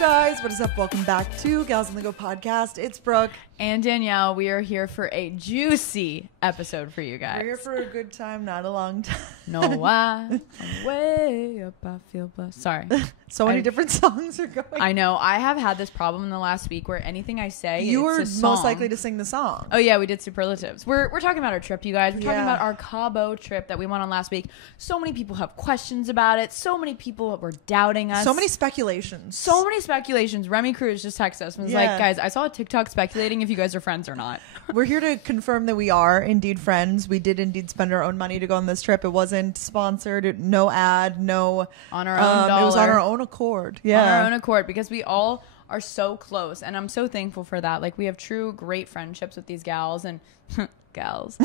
guys, what is up? Welcome back to Gals on the Go podcast. It's Brooke and Danielle. We are here for a juicy episode for you guys. We're here for a good time, not a long time. No, I'm way up, I feel blessed. Sorry. So many different songs are going. I know. I have had this problem in the last week where anything I say, you were it's a song. most likely to sing the song. Oh yeah, we did superlatives. We're talking about our trip, you guys. We're talking Yeah. about our Cabo trip that we went on last week. So many people have questions about it. So many people were doubting us. So many speculations. So many speculations. Remy Cruz just texted us and was like, guys, I saw a TikTok speculating if you guys are friends or not. We're here to confirm that we are indeed friends. We did indeed spend our own money to go on this trip. It wasn't sponsored, no ad, no... On our own dollar. It was on our own accord. Yeah. On our own accord, because we all are so close, and I'm so thankful for that. Like, we have true great friendships with these gals and... gals.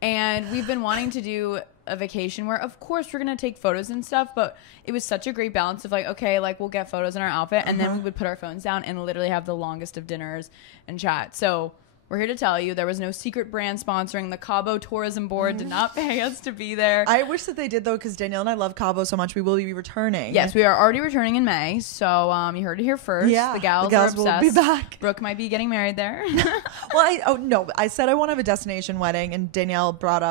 and we've been wanting to do a vacation where, of course, we're gonna take photos and stuff, but it was such a great balance of like, okay, like we'll get photos in our outfit, and then we would put our phones down and literally have the longest of dinners and chat. So we're here to tell you there was no secret brand sponsoring. The Cabo Tourism Board did not pay us to be there. I wish that they did, though, because Danielle and I love Cabo so much. We will be returning. Yes, we are already returning in May. So you heard it here first. Yeah, the gals the are gals obsessed. will be back. Brooke might be getting married there. Well, I said I want to have a destination wedding, and Danielle brought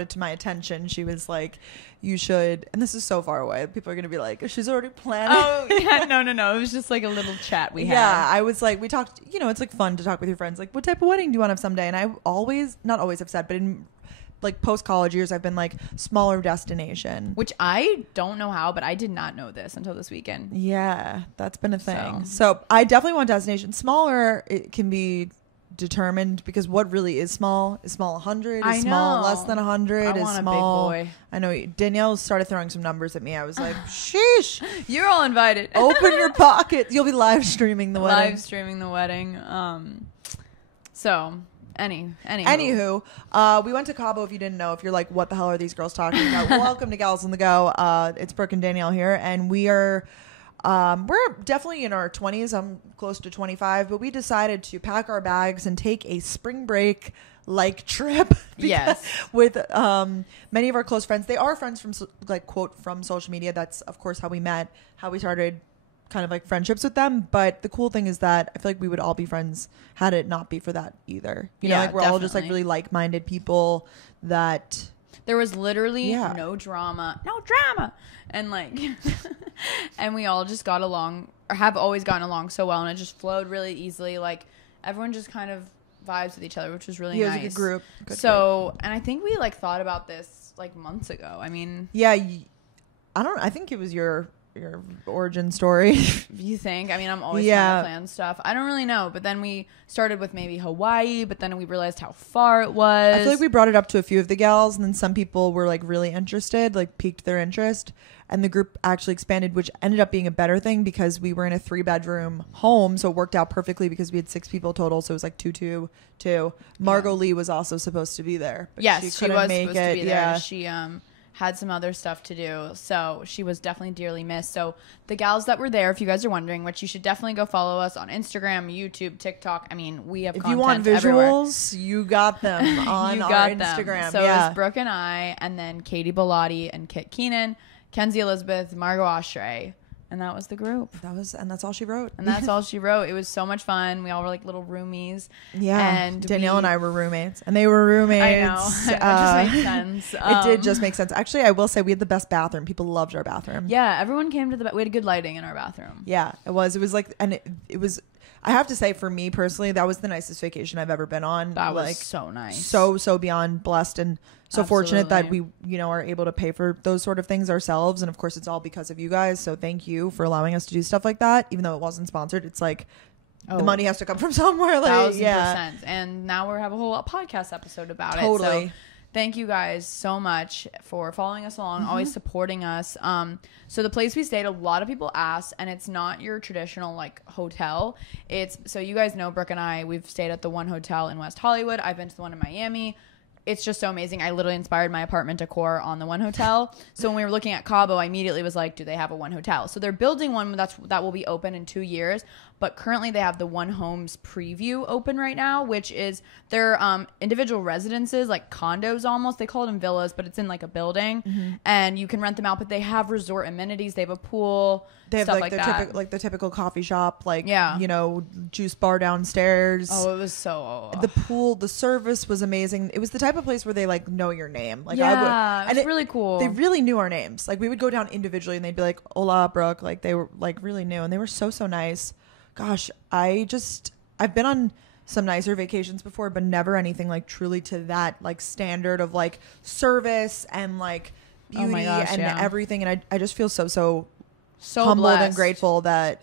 it to my attention. She was like, you should, and this is so far away, people are gonna be like, she's already planning. Oh yeah, no, it was just like a little chat we had. Yeah, I was like, we talked, it's like fun to talk with your friends, like, what type of wedding do you want to have someday? And I not always have said, but in like post college years, I've been like smaller destination, which I don't know how, but I did not know this until this weekend. Yeah, that's been a thing. So I definitely want destination smaller. It can be determined because what really is small 100 is small, less than 100 is small. Big boy. I know Danielle started throwing some numbers at me. I was like, sheesh, you're all invited. Open your pocket. You'll be live streaming the wedding. So anywho, we went to Cabo. If you didn't know, if you're like, what the hell are these girls talking about? Welcome to Gals on the Go. It's Brooke and Danielle here, and we are we're definitely in our 20s. I'm close to 25, but we decided to pack our bags and take a spring break like trip. Yes. With many of our close friends. They are friends from like quote from social media. That's of course how we met, how we started kind of like friendships with them. But the cool thing is that I feel like we would all be friends had it not be for that either. You know, like we're all just like really like-minded people that there was literally no drama. And like, and we all just got along, or have always gotten along so well, and it just flowed really easily. Like everyone just kind of vibes with each other, which was really nice. It was a good group. And I think we like thought about this like months ago. I mean, yeah, I think it was your origin story. You think? I mean, I'm always trying to plan stuff. I don't really know. But then we started with maybe Hawaii, but then we realized how far it was. I feel like we brought it up to a few of the gals, and then some people were like really interested, like piqued their interest. And the group actually expanded, which ended up being a better thing because we were in a 3-bedroom home. So it worked out perfectly because we had 6 people total. So it was like 2. Margo Lee was also supposed to be there. But yes, she was supposed to be there. Yeah. She had some other stuff to do, so she was definitely dearly missed. So the gals that were there, if you guys are wondering, which you should definitely go follow us on Instagram, YouTube, TikTok. I mean, we have content everywhere. If you want visuals, you got them on our Instagram. So it was Brooke and I, and then Katy Bellotti and Kit Keenan, Kenzie Elizabeth, Margo Oshray. And that was the group. That's all she wrote. And that's all she wrote. It was so much fun. We all were like little roomies. Yeah. And Danielle and I were roommates. And they were roommates. I know. It just made sense. It did just make sense. Actually, I will say we had the best bathroom. People loved our bathroom. Yeah. Everyone came to we had good lighting in our bathroom. Yeah. It was like, and it was, I have to say for me personally, that was the nicest vacation I've ever been on. That was so nice. So beyond blessed and so fortunate that we, are able to pay for those sort of things ourselves. And of course, it's all because of you guys. So thank you for allowing us to do stuff like that. Even though it wasn't sponsored, it's like the money has to come from somewhere. Like, 1,000%. And now we have a whole podcast episode about it. So thank you guys so much for following us along, always supporting us. So the place we stayed, a lot of people asked, and it's not your traditional like hotel. So you guys know Brooke and I, we've stayed at the one hotel in West Hollywood. I've been to the one in Miami. it's just so amazing. I literally inspired my apartment decor on the One Hotel. So when we were looking at Cabo, I immediately was like, do they have a One Hotel? So they're building one that will be open in 2 years. But currently they have the One Homes preview open right now, which is their individual residences, like condos almost. They call them villas, but it's in like a building. Mm-hmm. And you can rent them out. But they have resort amenities. They have a pool. They have stuff like that. Like the typical coffee shop, like, you know, juice bar downstairs. Oh, it was so... The pool, the service was amazing. It was the type of place where they like know your name. Like, it was really cool. They really knew our names. Like, we would go down individually and they'd be like, hola, Brooke. Like, they were like really new and they were so nice. Gosh, I've been on some nicer vacations before, but never anything like truly to that like standard of like service and like beauty everything. And I just feel so humbled blessed and grateful that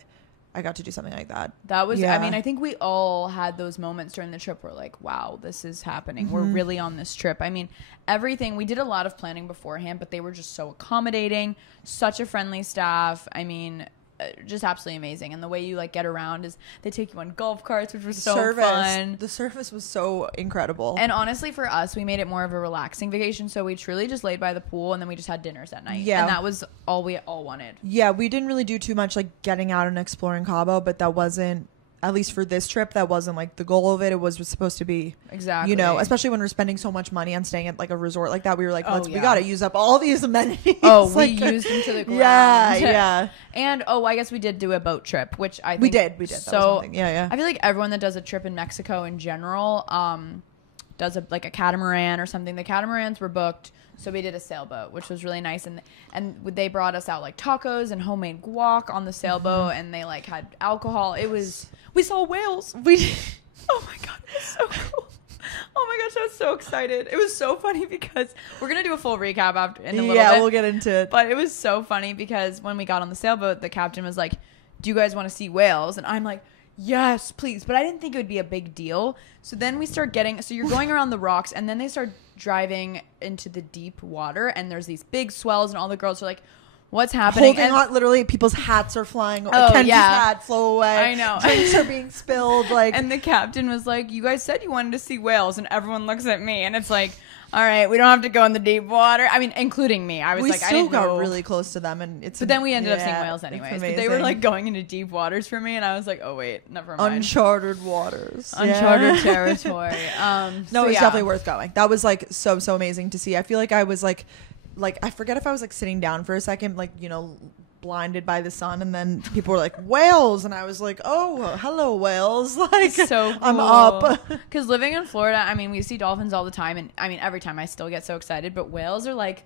I got to do something like that. That was, I mean, I think we all had those moments during the trip where like, wow, this is happening. Mm-hmm. We're really on this trip. I mean, everything, we did a lot of planning beforehand, but they were just so accommodating, such a friendly staff. I mean, just absolutely amazing. And the way you like get around is they take you on golf carts, which was so fun. The service was so incredible. And honestly, for us, we made it more of a relaxing vacation. So we truly just laid by the pool and then we just had dinners at night. Yeah. And that was all we all wanted. Yeah. We didn't really do too much like getting out and exploring Cabo, but that wasn't, at least for this trip, that wasn't like the goal of it. It was supposed to be, exactly, you know, especially when we're spending so much money on staying at like a resort like that. We were like, we got to use up all these amenities. Oh, we used them to the ground. Yeah. And I guess we did do a boat trip, which I think we did. So yeah. I feel like everyone that does a trip in Mexico in general, does a catamaran or something. The catamarans were booked. So we did a sailboat, which was really nice. And they brought us out like tacos and homemade guac on the sailboat. Mm-hmm. And they like had alcohol. We saw whales. Oh my God, it was so cool. Oh my gosh, I was so excited. It was so funny because we're going to do a full recap in a little bit. Yeah, we'll get into it. But it was so funny because when we got on the sailboat, the captain was like, do you guys want to see whales? And I'm like, yes, please. But I didn't think it would be a big deal. So then we start so you're going around the rocks and then they start driving into the deep water and there's these big swells and all the girls are like, what's happening? Literally people's hats are flying. Kenzie's hat flew away. I know. Drinks are being spilled. Like, and the captain was like, you guys said you wanted to see whales, and everyone looks at me and it's like, all right, we don't have to go in the deep water. I mean, including me. I was like, I didn't know. We still got really close to them, and but then we ended up seeing whales anyways. But they were like going into deep waters for me, and I was like, oh wait, never mind. Uncharted waters, uncharted territory. No, it was definitely worth going. That was like so amazing to see. I feel like I was like I forget if I was like sitting down for a second, like, you know, blinded by the sun, and then people were like whales and I was like, oh, hello whales. Like, so cool. I'm up. Because living in Florida, I mean, we see dolphins all the time, and I mean every time I still get so excited, but whales are like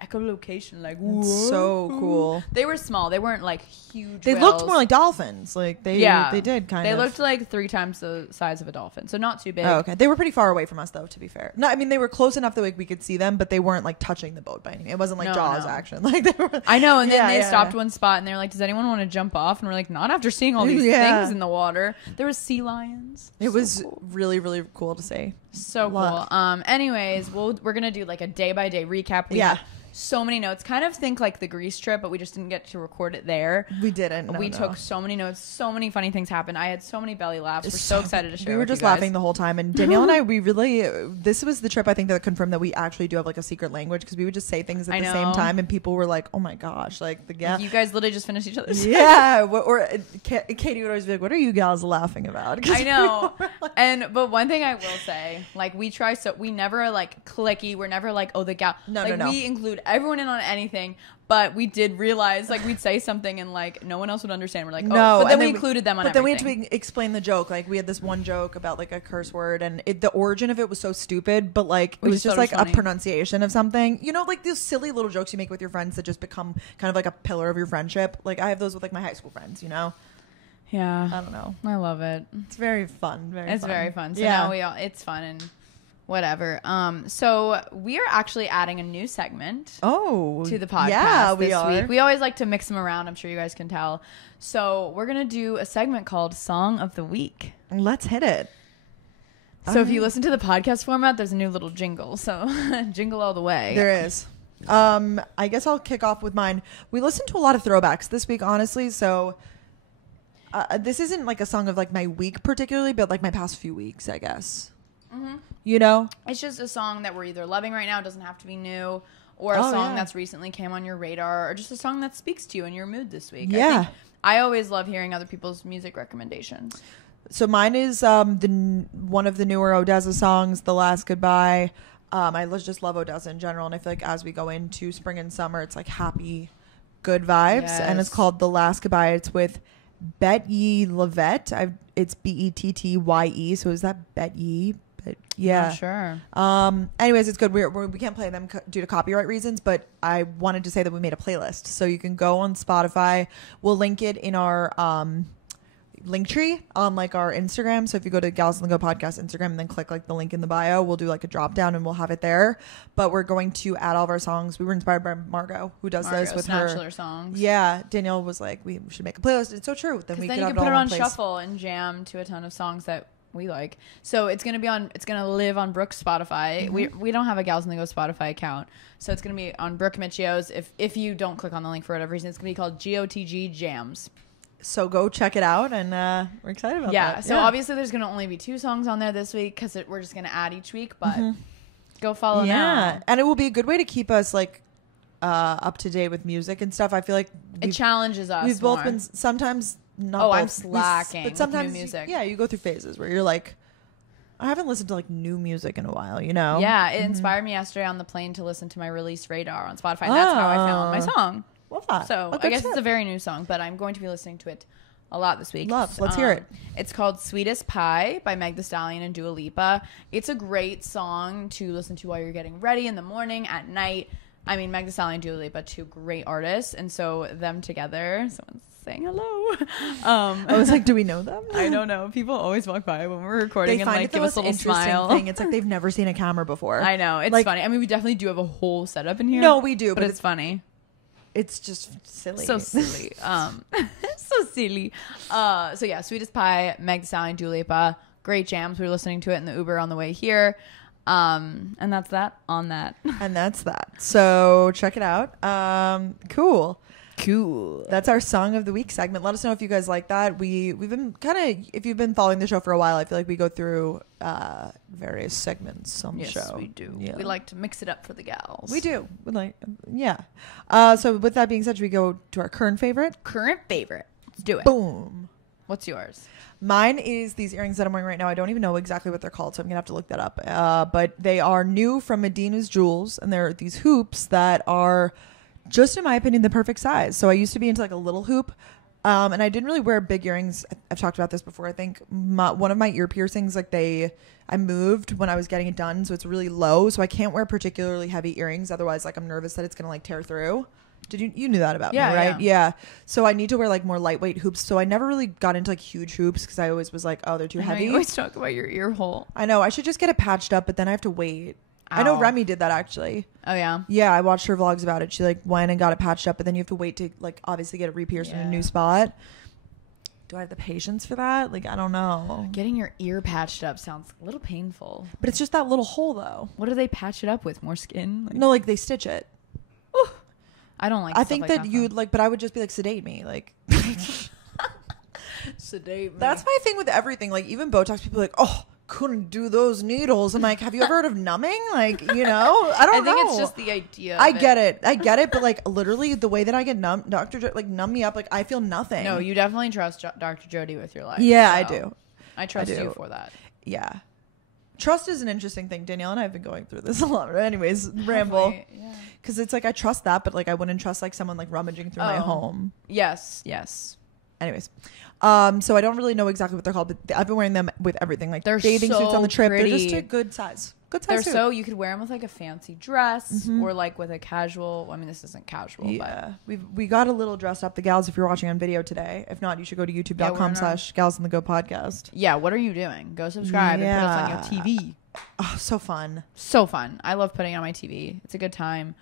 echolocation, like, it's so cool. They were small, they weren't like huge. They looked more like dolphins, like they did kind of. They looked like 3 times the size of a dolphin, so not too big. Oh, okay. They were pretty far away from us though, to be fair. No, I mean they were close enough that we could see them, but they weren't like touching the boat by any means. It wasn't like Jaws action. Like they were. I know. And then they stopped one spot and they're like, does anyone want to jump off? And we're like, not after seeing all these things in the water. There was sea lions. It was really, really cool to see. So cool. Anyways, we're gonna do like a day by day recap. We so many notes, kind of think like the Greece trip, but we just didn't get to record it there. We didn't. We took so many notes, so many funny things happened. I had so many belly laughs. We're so excited to share. We were just laughing the whole time, and Danielle and I, this was the trip I think that confirmed that we actually do have like a secret language, because we would just say things at the same time and people were like, oh my gosh, like you guys literally just finished each other's or Katy would always be like, what are you gals laughing about? I know. But one thing I will say, like we never are like clicky, we're never like, oh, the gal, no, we include everyone in on anything, but we did realize like we'd say something and like no one else would understand. We're like, but then we included them on everything. But then we had to explain the joke. Like we had this one joke about like a curse word, and the origin of it was so stupid, but like it was just like a pronunciation of something, you know, like those silly little jokes you make with your friends that just become kind of like a pillar of your friendship. Like I have those with like my high school friends, you know. Yeah, I don't know, I love it. It's very fun. It's very fun. So now it's fun and whatever. So we are actually adding a new segment to the podcast this week. We always like to mix them around. I'm sure you guys can tell. So we're going to do a segment called Song of the Week. Let's hit it. So if you listen to the podcast format, there's a new little jingle. So jingle all the way. There is. I guess I'll kick off with mine. We listened to a lot of throwbacks this week, honestly. So this isn't like a song of like my week particularly, but like my past few weeks, I guess. You know? It's just a song that we're either loving right now. It doesn't have to be new. Or a song that's recently came on your radar. Or just a song that speaks to you in your mood this week. Yeah. I always love hearing other people's music recommendations. So mine is one of the newer Odessa songs, The Last Goodbye. I just love Odessa in general. And I feel like as we go into spring and summer, it's like happy, good vibes. Yes. And it's called The Last Goodbye. It's with Betty Levette. It's Betty. So is that Betty? But yeah. Not sure. Anyways, it's good. We can't play them due to copyright reasons, but I wanted to say that we made a playlist. So you can go on Spotify. We'll link it in our link tree on like our Instagram. So if you go to Gals on the Go podcast Instagram and then click like the link in the bio, we'll do like a drop down and we'll have it there. But we're going to add all of our songs. We were inspired by Margo, who does this with her songs. Yeah, Danielle was like, we should make a playlist. It's so true. Then we then could you can put it on shuffle and jam to a ton of songs that we like. So it's gonna live on Brooke's Spotify. We don't have a Gals on the Go Spotify account, so it's gonna be on Brooke Michio's. If you don't click on the link for whatever reason, it's gonna be called GOTG Jams. So go check it out, and we're excited about that. Yeah. So obviously there's going to only be 2 songs on there this week because we're just going to add each week. But go follow now. And it will be a good way to keep us like up to date with music and stuff. I feel like it challenges us. We've both been sometimes not. Oh, I'm slacking. But sometimes with new music. You go through phases where you're like, I haven't listened to like new music in a while. You know? Yeah. It inspired me yesterday on the plane to listen to my release radar on Spotify. And that's how I found my song. Love that. So I guess it's a very new song, but I'm going to be listening to it a lot this week. Let's hear it. It's called Sweetest Pie by Meg Thee Stallion and Dua Lipa. It's a great song to listen to while you're getting ready in the morning, at night. I mean, Meg Thee Stallion and Dua Lipa, 2 great artists, and so them together, someone's saying hello. I was like, do we know them? I don't know. People always walk by when we're recording they and like give us a little smile. Thing. It's like they've never seen a camera before. I know. It's like, funny. I mean, we definitely do have a whole setup in here. No, we do, but it's funny. It's just silly. So silly. So silly. So yeah, Sweetest Pie, Meg Thee Stallion, Dua Lipa. Great jams. We were listening to it in the Uber on the way here. And that's that on that. And that's that. So check it out. Cool. That's our Song of the Week segment. Let us know if you guys like that. We've been if you've been following the show for a while, I feel like we go through various segments on the show. Yes, we do. Yeah. We like to mix it up for the gals. We do. So with that being said, should we go to our current favorite? Let's do it. Boom. What's yours? Mine is these earrings that I'm wearing right now. I don't even know exactly what they're called, so I'm gonna have to look that up. But they are new from Medina's Jewels, and they're these hoops that are, just in my opinion, the perfect size. So I used to be into like a little hoop, and I didn't really wear big earrings. I've talked about this before. I think one of my ear piercings, like I moved when I was getting it done, so it's really low. So I can't wear particularly heavy earrings. Otherwise, like I'm nervous that it's gonna like tear through. Did you knew that about me, right? Yeah. So I need to wear like more lightweight hoops. So I never really got into like huge hoops because I always was like, oh, they're too heavy. You always talk about your ear hole. I know. I should just get it patched up, but then I have to wait. Ow. I know Remy did that actually. Oh yeah. Yeah, I watched her vlogs about it. She like went and got it patched up, but then you have to wait to like obviously get it re-pierced in a new spot. Do I have the patience for that? Like, I don't know. Getting your ear patched up sounds a little painful. But it's just that little hole though. What do they patch it up with? More skin? No, like they stitch it. Ooh. I don't like. I think that you'd like, but I would just be like, sedate me, like. Sedate me. That's my thing with everything. Like even Botox, people are like, oh, couldn't do those needles. I'm like, have you ever heard of numbing? Like, you know, I think it's just the idea. I get it, but like literally the way that I get numb, Dr. like numb me up, like I feel nothing. No, you definitely trust Dr. Jody with your life. Yeah, so I do. I trust you for that. Yeah. Trust is an interesting thing. Danielle and I have been going through this a lot. Anyways, ramble. Yeah. Because it's like I trust that, but like I wouldn't trust like someone like rummaging through my home. Yes. Anyways, so I don't really know exactly what they're called, but I've been wearing them with everything. Like they're bathing suits on the trip. Pretty. They're just a good size. They're suit. So you could wear them with like a fancy dress or like with a casual. I mean, this isn't casual. Yeah, but we got a little dressed up. The gals, if you're watching on video today, if not, you should go to youtube.com/Gals on the Go podcast. Yeah, what are you doing? Go subscribe and put us on your TV. Oh, so fun. I love putting it on my TV. It's a good time.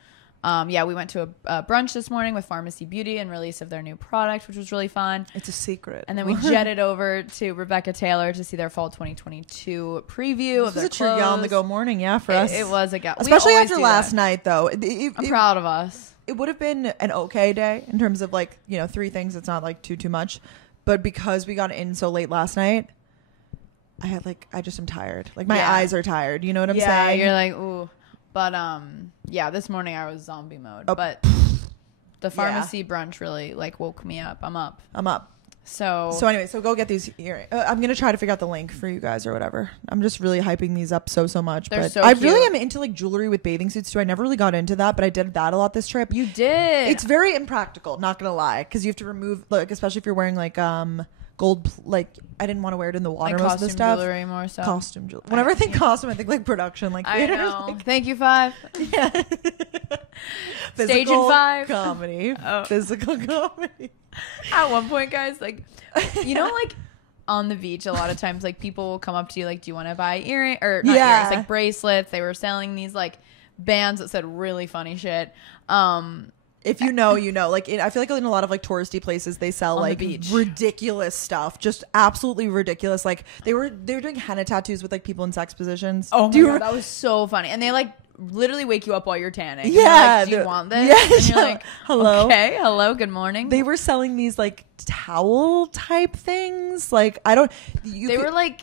We went to a brunch this morning with Pharmacy Beauty and release of their new product, which was really fun. It's a secret. And then we jetted over to Rebecca Taylor to see their fall 2022 preview of their clothes. This was a true gal on the go morning, for us. It was a gal. Especially after last night, though. I'm proud of us. It would have been an okay day in terms of like, 3 things. It's not like too much. But because we got in so late last night, I just am tired. Like my eyes are tired. You know what I'm saying? Yeah, you're like, ooh. But yeah, this morning I was zombie mode. Oh. But the pharmacy brunch really like woke me up. I'm up. So anyway, so go get these earrings. I'm gonna try to figure out the link for you guys or whatever. I'm just really hyping these up so much. They're but so I cute. really am into like jewelry with bathing suits too. I never really got into that, but I did that a lot this trip. You did. It's very impractical, not gonna lie, because you have to remove, like, especially if you're wearing like gold. Like I didn't want to wear it in the water. like Most of the costume stuff. jewelry more so. Costume jewelry. Whenever I think costume, I think like production, like I theater. know. Like, Thank you, 5. yeah. Stage in 5. Comedy. Oh. Physical comedy. At one point, guys, like, you know, like on the beach, a lot of times, like people will come up to you, like, do you want to buy earrings or not earrings, like bracelets? They were selling these like bands that said really funny shit. If you know, you know. Like, I feel like in a lot of like touristy places, they sell like ridiculous stuff, just absolutely ridiculous. Like they were doing henna tattoos with like people in sex positions. Oh my god, that was so funny. And they like literally wake you up while you're tanning. Yeah, like, do you want this? Yeah, and you're like, hello, okay, hello, good morning. They were selling these like towel type things. Like I don't. They were like,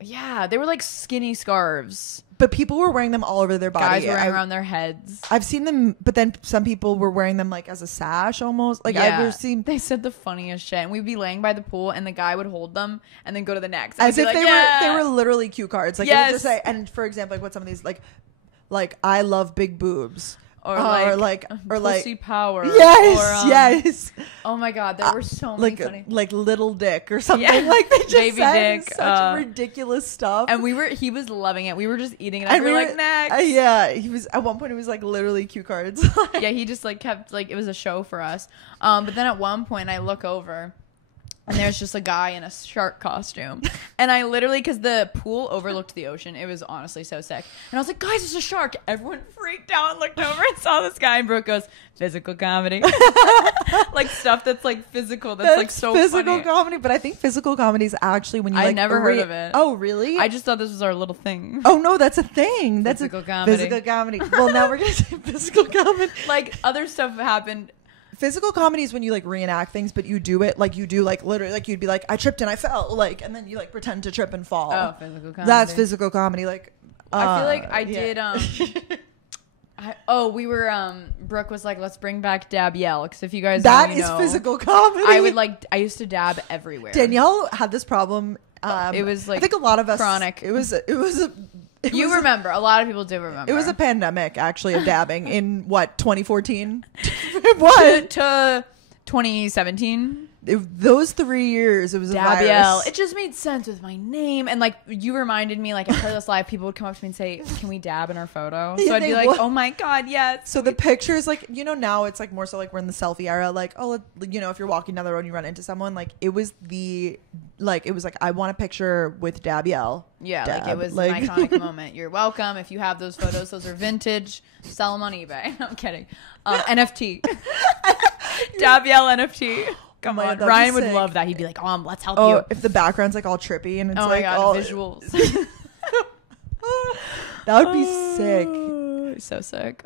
yeah, they were like skinny scarves. But people were wearing them all over their body. Guys were wearing around their heads. I've seen them, but then some people were wearing them like as a sash almost. Like I've seen. They said the funniest shit. And we'd be laying by the pool, and the guy would hold them and then go to the next. As if like, they were literally cue cards. Like it would just say, and for example, like what some of these like I love big boobs. Or pussy power. Yes, yes. Oh my god, there were so many funny. Like little dick or something. Yeah. Like they just baby said dick, such ridiculous stuff. And he was loving it. We were just eating it. And we were like, next. Yeah, he was at one point. It was like literally cue cards. Yeah, he just like kept like it was a show for us. But then at one point, I look over. And there's just a guy in a shark costume. And I literally, because the pool overlooked the ocean, it was honestly so sick. And I was like, guys, it's a shark. Everyone freaked out and looked over and saw this guy. And Brooke goes, physical comedy. Like stuff that's like physical. That's like so physical funny. Comedy. But I think physical comedy is actually when you like. I never heard of it. Oh, really? I just thought this was our little thing. Oh, no, that's a thing. That's physical comedy. Physical comedy. Well, now we're going to say physical comedy. Like other stuff happened. Physical comedy is when you like reenact things, but you do it like you do like literally like you'd be like I tripped and I fell like and then you like pretend to trip and fall. Oh, physical comedy. That's physical comedy. Like I feel like I did. We were. Brooke was like, let's bring back dab yell because if you guys that is physical comedy. I used to dab everywhere. Danielle had this problem. It was like I think a lot of us chronic. You remember. A lot of people do remember. It was a pandemic, actually, of dabbing in, 2014? What? To 2017? Those 3 years, it was a virus. It just made sense with my name. And, like, you reminded me, like, at Playlist Live, people would come up to me and say, can we dab in our photo? So I'd be like, oh, my God, yes. So the pictures, like, now it's, like, more so, like, we're in the selfie era. Like, if you're walking down the road and you run into someone, like, it was like, I want a picture with Dabielle. Yeah, like, it was an iconic moment. You're welcome. If you have those photos, those are vintage. Sell them on eBay. I'm kidding. NFT. Dabielle NFT. Come on, Ryan would love that. He'd be like, let's help you. If the background's like all trippy and it's like all visuals. That would be sick. So sick.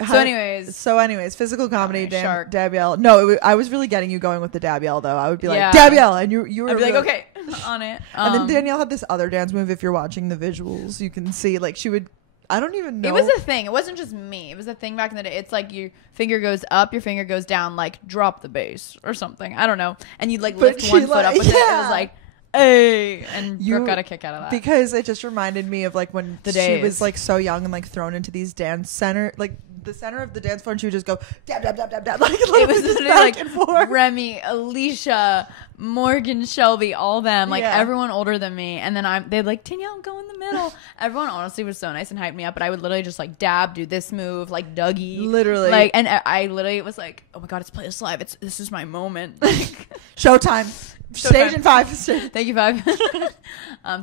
Anyways, physical comedy, shark. Dabielle. No, I was really getting you going with the Dabielle though. I would be like Dabielle, and you were. I'd be like, okay, on it. And then Danielle had this other dance move. If you're watching the visuals, you can see like she would. I don't even know. It was a thing. It wasn't just me. It was a thing back in the day. It's like your finger goes up, your finger goes down, like drop the bass or something. I don't know. And you'd like lift one foot up with it. It was like, hey. And Brooke got a kick out of that. Because it just reminded me of like when she was like so young and like thrown into these dance center, like the center of the dance floor, and she would just go dab dab dab dab dab. Like it was literally like Remy, Alicia, Morgan, Shelby, all them, like everyone older than me. And then they'd like, Danielle, go in the middle. Everyone honestly was so nice and hyped me up, but I would literally just like dab, do this move, like Dougie, literally, like, and I literally was like, oh my god, it's Playlist Live. This is my moment. Like, Showtime. Stage in 5. Thank you, 5.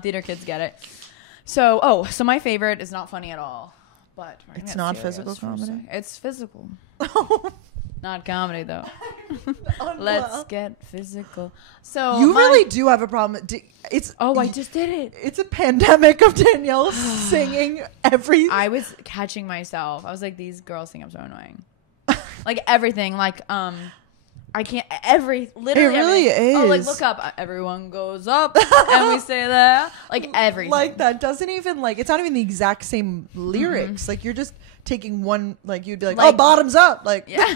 Theater kids get it. So my favorite is not funny at all. But it's not physical comedy. It's physical. Not comedy though. Let's get physical. So you really do have a problem. I just did it. It's a pandemic of Danielle singing every. I was catching myself. I was like, these girls think I'm so annoying. Like everything. Like I can't. Literally, it really is. Oh, like look up. Everyone goes up, and we say that. Like everything. Like that doesn't even like. It's not even the exact same lyrics. Like you're just taking one. Like you'd be like, oh, bottoms up. Like yeah.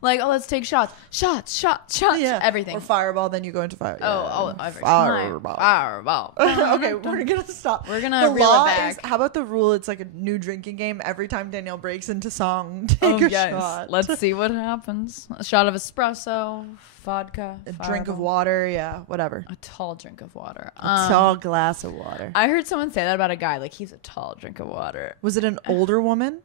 Like oh, let's take shots. Yeah. Everything. Or fireball. Then you go into fire. Everything. Fireball. Okay, we're gonna stop. We're gonna reel it back. How about the rule? It's like a new drinking game. Every time Danielle breaks into song, take a shot. Let's see what happens. A shot of espresso, vodka, a drink of water. Yeah, whatever. A tall drink of water. A tall glass of water. I heard someone say that about a guy. Like he's a tall drink of water. Was it an older woman?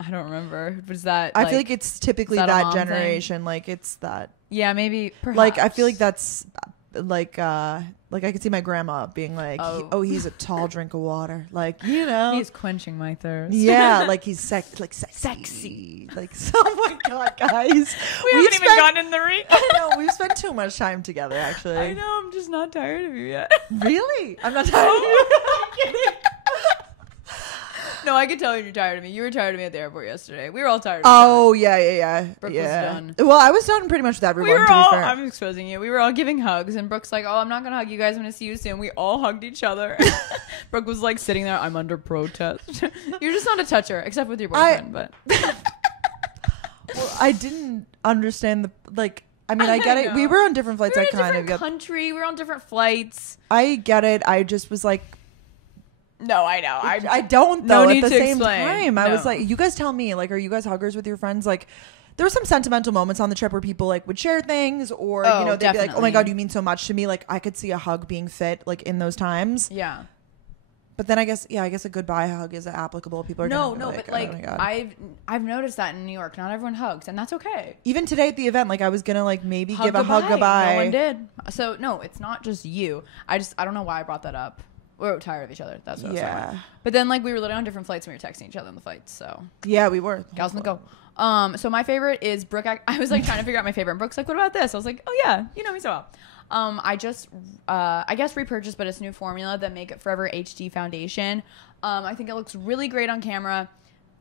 I don't remember. Was that? I feel like it's typically that generation. Thing? Like it's that. Yeah, maybe. Perhaps. Like I feel like that's like I could see my grandma being like, "Oh, he's a tall drink of water." Like he's quenching my thirst. Yeah, like he's sexy. Like oh my god, guys, we haven't even gotten in the ring. I know we've spent too much time together. Actually, I know. I'm just not tired of you yet. Really? I'm not tired of you. I'm kidding. No, I could tell you're tired of me. You were tired of me at the airport yesterday. We were all tired of each other. Yeah. Brooke was done. Well, I was done pretty much with everyone, to be fair. I'm exposing you. We were all giving hugs, and Brooke's like, oh, I'm not going to hug you guys. I'm going to see you soon. We all hugged each other. Brooke was like sitting there, I'm under protest. You're just not a toucher, except with your boyfriend. But well, I didn't understand I get it. We were on different flights. We were in a different country. We were on different flights. I get it. I just was like, no, I know. I don't though. At the same time, I was like, you guys tell me, like, are you guys huggers with your friends? Like, there were some sentimental moments on the trip where people like would share things, or they'd be like, oh my god, you mean so much to me. Like, I could see a hug being fit like in those times. Yeah. But then I guess a goodbye hug is applicable. People are I've noticed that in New York, not everyone hugs, and that's okay. Even today at the event, like I was gonna like maybe give a hug goodbye. No one did. So no, it's not just you. I don't know why I brought that up. We were tired of each other. That's what I was talking about. But then like we were literally on different flights and we were texting each other on the flights. So yeah, we were. Gals on the go. So my favorite is Brooke. I was like trying to figure out my favorite. And Brooke's like, what about this? I was like, oh yeah, you know me so well. I just I guess repurchased, but it's new formula, the Make It Forever HD foundation. I think it looks really great on camera.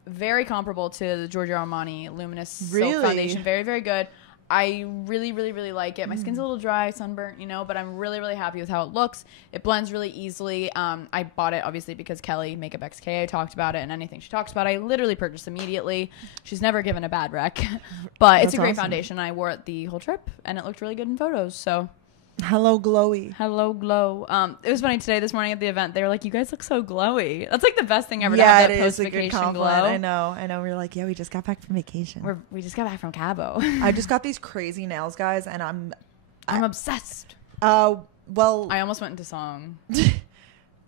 Very comparable to the Giorgio Armani Luminous Silk Foundation. Very, very good. I really, really, really like it. My skin's a little dry, sunburnt, but I'm really, really happy with how it looks. It blends really easily. I bought it, obviously, because Kelly, Makeup XKA, talked about it, and anything she talks about, I literally purchased immediately. She's never given a bad rec. But it's a great foundation. I wore it the whole trip, and it looked really good in photos, so... Hello, glowy. Hello, glow. It was funny this morning at the event. They were like, "You guys look so glowy." That's like the best thing ever. Yeah, to have that post-vacation glow. I know. We were like, "Yeah, we just got back from vacation. We just got back from Cabo." I just got these crazy nails, guys, and I'm obsessed. Well, I almost went into song.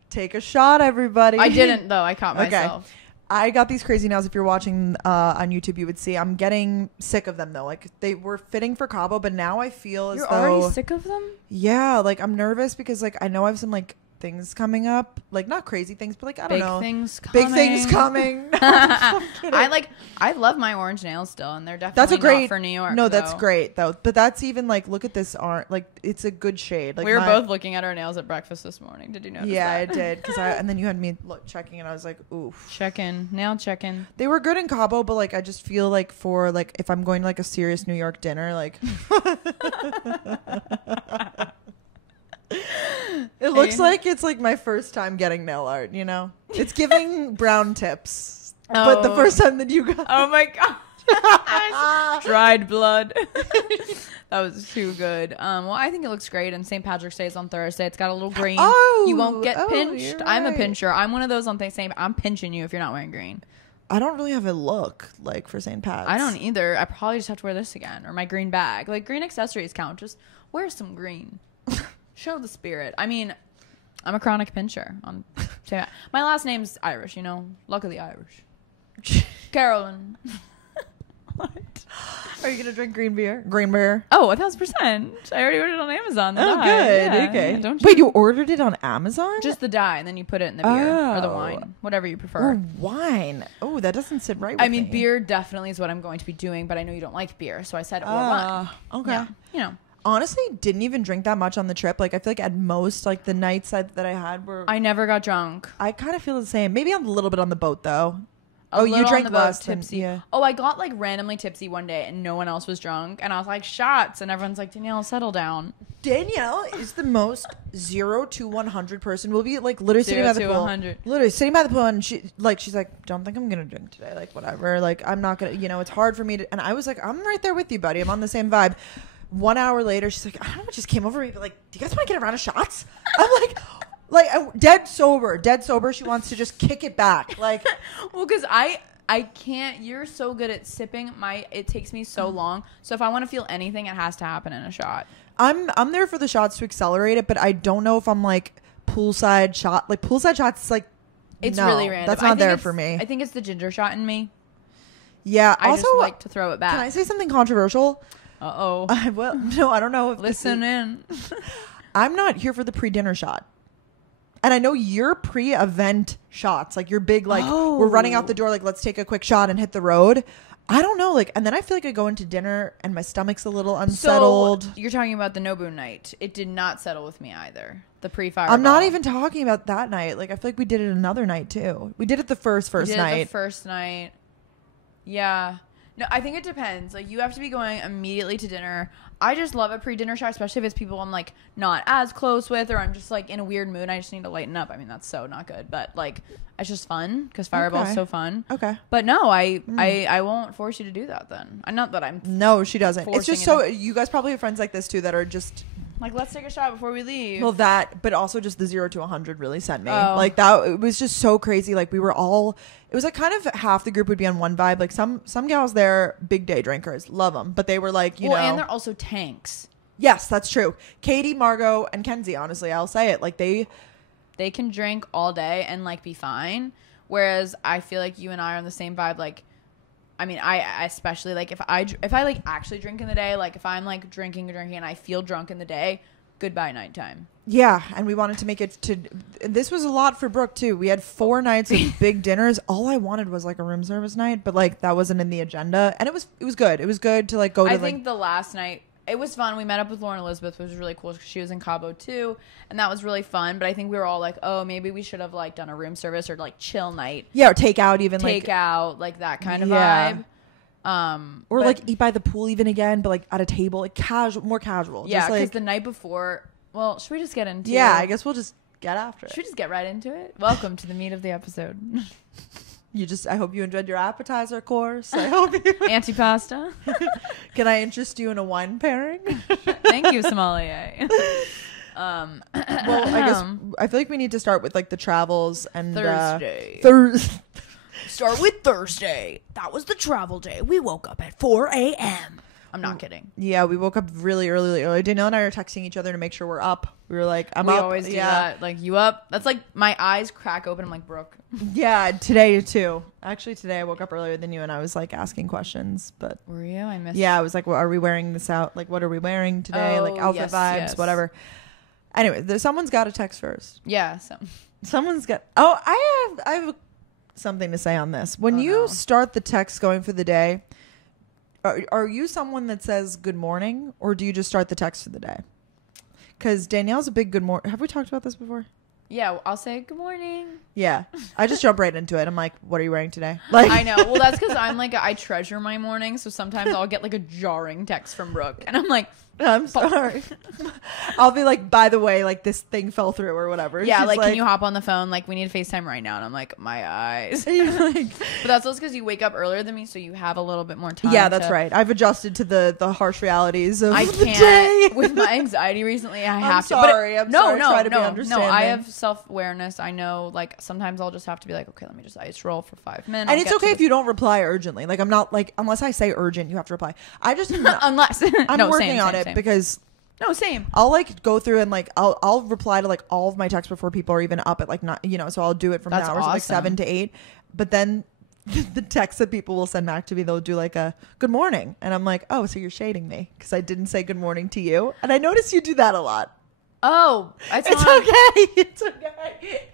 Take a shot, everybody. I didn't though. I caught myself. I got these crazy nails. If you're watching on YouTube, you would see. I'm getting sick of them though. Like they were fitting for Cabo, but now I feel as though you're already sick of them. Yeah, like I'm nervous because like I know I have some like things coming up, like not crazy things, but like I don't know, big things coming. No, I love my orange nails still, and they're definitely not for New York. No, that's great though. But that's even like, look at this like it's a good shade. Like we were both looking at our nails at breakfast this morning. Did you notice? Yeah, that? I did and then you had me checking, and I was like, oof. Nail checking. They were good in Cabo, but like I just feel like for like if I'm going to like a serious New York dinner, like. It looks like it's like my first time getting nail art, It's giving brown tips. But the first time that you got oh my god. Dried blood. That was too good. Well, I think it looks great, and St. Patrick's Day is on Thursday. It's got a little green. You won't get pinched. Right. I'm a pincher. I'm one of those on Thanksgiving. I'm pinching you if you're not wearing green. I don't really have a look like for St. Pat's. I don't either. I probably just have to wear this again, or my green bag. Like green accessories count. Just wear some green. Show the spirit. I mean, I'm a chronic pincher. My last name's Irish, Luckily Irish. Carolyn. What? Are you going to drink green beer? Green beer? Oh, 1,000%. I already ordered it on Amazon. Good. Yeah. Okay. Wait, you ordered it on Amazon? Just the dye, and then you put it in the beer or the wine, whatever you prefer. Or wine. Oh, that doesn't sit right with me. I mean, beer definitely is what I'm going to be doing, but I know you don't like beer, so I said or wine. Okay. Yeah, honestly, didn't even drink that much on the trip. Like I feel like at most, like the nights that I had were. I never got drunk. I kind of feel the same. Maybe a little bit on the boat though. Oh, you drank less tipsy. Yeah. Oh, I got like randomly tipsy one day and no one else was drunk. And I was like, shots. And everyone's like, Danielle, settle down. Danielle is the most 0 to 100 person. We'll be like literally sitting by the pool. 100. Literally sitting by the pool and she's like, don't think I'm going to drink today. Like, whatever. Like, I'm not going to, it's hard for me to. And I was like, I'm right there with you, buddy. I'm on the same vibe. 1 hour later, she's like, I don't know what just came over me, but like, do you guys want to get a round of shots? I'm like, dead sober. She wants to just kick it back. Like, well, because I can't. You're so good at sipping. It takes me so long. So if I want to feel anything, it has to happen in a shot. I'm there for the shots to accelerate it, but I don't know if I'm like poolside shots. Like, it's no, really random. That's not there for me. I think it's the ginger shot in me. Yeah. I also, just like to throw it back. Can I say something controversial? Uh-oh. No, I don't know. If Listen in. I'm not here for the pre-dinner shot. And I know you're pre-event shots. Like, you're big, like, we're running out the door, like, let's take a quick shot and hit the road. I don't know. Like, and then I feel like I go into dinner and my stomach's a little unsettled. So, you're talking about the Nobu night. It did not settle with me either. The pre-fire. I'm not even talking about that night. Like, I feel like we did it another night, too. We did it the first night. The first night. Yeah. No, I think it depends. Like, you have to be going immediately to dinner. I just love a pre-dinner shot, especially if it's people I'm, like, not as close with, or I'm just, like, in a weird mood. I just need to lighten up. I mean, that's so not good. But, like, it's just fun because Fireball's so fun. Okay. But, no, I won't force you to do that then. Not that I'm... No, she doesn't. It's just so... You guys probably have friends like this, too, that are just... Like, let's take a shot before we leave. Well, that, but also just the 0 to 100 really sent me. Oh. Like, that, it was just so crazy. Like, we were all, it was like kind of half the group would be on one vibe. Like, some gals there, big day drinkers, love them. But they were like, you know. And they're also tanks. Yes, that's true. Katy, Margo, and Kenzie, honestly, I'll say it. Like, they can drink all day and, like, be fine. Whereas I feel like you and I are on the same vibe. Like, I mean, I especially, like, if I like, actually drink in the day, like, if I'm, like, drinking and I feel drunk in the day, goodbye nighttime. Yeah, and we wanted to make it to... This was a lot for Brooke, too. We had 4 nights of big dinners. All I wanted was, like, a room service night, but, like, that wasn't in the agenda. And it was good. It was good to, like, go to, I think the last night... It was fun. We met up with Lauren Elizabeth, which was really cool because she was in Cabo too, and that was really fun. But I think we were all like, "Oh, maybe we should have like done a room service or like chill night." Yeah, or takeout even. Takeout, like that kind of vibe. Or like eat by the pool even again, but like at a table, like more casual. Yeah, because like, the night before. Well, should we just get into? Yeah, I guess we'll just get after it. Should we just get right into it? Welcome to the meat of the episode. I hope you enjoyed your appetizer course. I hope you antipasta. Can I interest you in a wine pairing? Thank you, sommelier. Well, I guess I feel like we need to start with like the travels and Thursday. Start with Thursday. That was the travel day. We woke up at 4 a.m. I'm not kidding. Yeah, we woke up really early. Danielle and I are texting each other to make sure we're up. We were like, I'm up. We always do that. Like, you up? That's like my eyes crack open. I'm like, Brooke. Yeah, today too. Actually, today I woke up earlier than you and I was like asking questions. But were you? I missed. Yeah, I was like, well, are we wearing this out? Like, what are we wearing today? Like outfit vibes, whatever. Anyway, someone's got to text first. Yeah, someone's got. Oh, I have something to say on this. When you start the text going for the day. Are you someone that says good morning, or do you just start the text for the day? Because Danielle's a big good morning. Have we talked about this before? Yeah, I'll say good morning. Yeah, I just jump right into it. I'm like, what are you wearing today? Like, I know. Well, that's because I'm like, I treasure my mornings. So sometimes I'll get like a jarring text from Brooke, and I'm like, I'm sorry. I'll be like, by the way, like this thing fell through or whatever. Yeah, like, can you hop on the phone? Like, we need to FaceTime right now. And I'm like, my eyes. But that's also because you wake up earlier than me, so you have a little bit more time. Yeah, that's right. I've adjusted to the harsh realities of the day. With my anxiety recently, I have to. I'm sorry. No. I have self-awareness. I know, like, sometimes I'll just have to be like, okay, let me just ice roll for 5 minutes. And it's okay if you don't reply urgently. Like, I'm not like, unless I say urgent, you have to reply. I just unless I'm working on it because same. I'll like go through and like I'll reply to like all of my texts before people are even up at like not, so I'll do it from the hours of like 7 to 8. But then the texts that people will send back to me, they'll do like a good morning, and I'm like, oh, so you're shading me because I didn't say good morning to you, and I notice you do that a lot. Oh, it's okay. It's okay.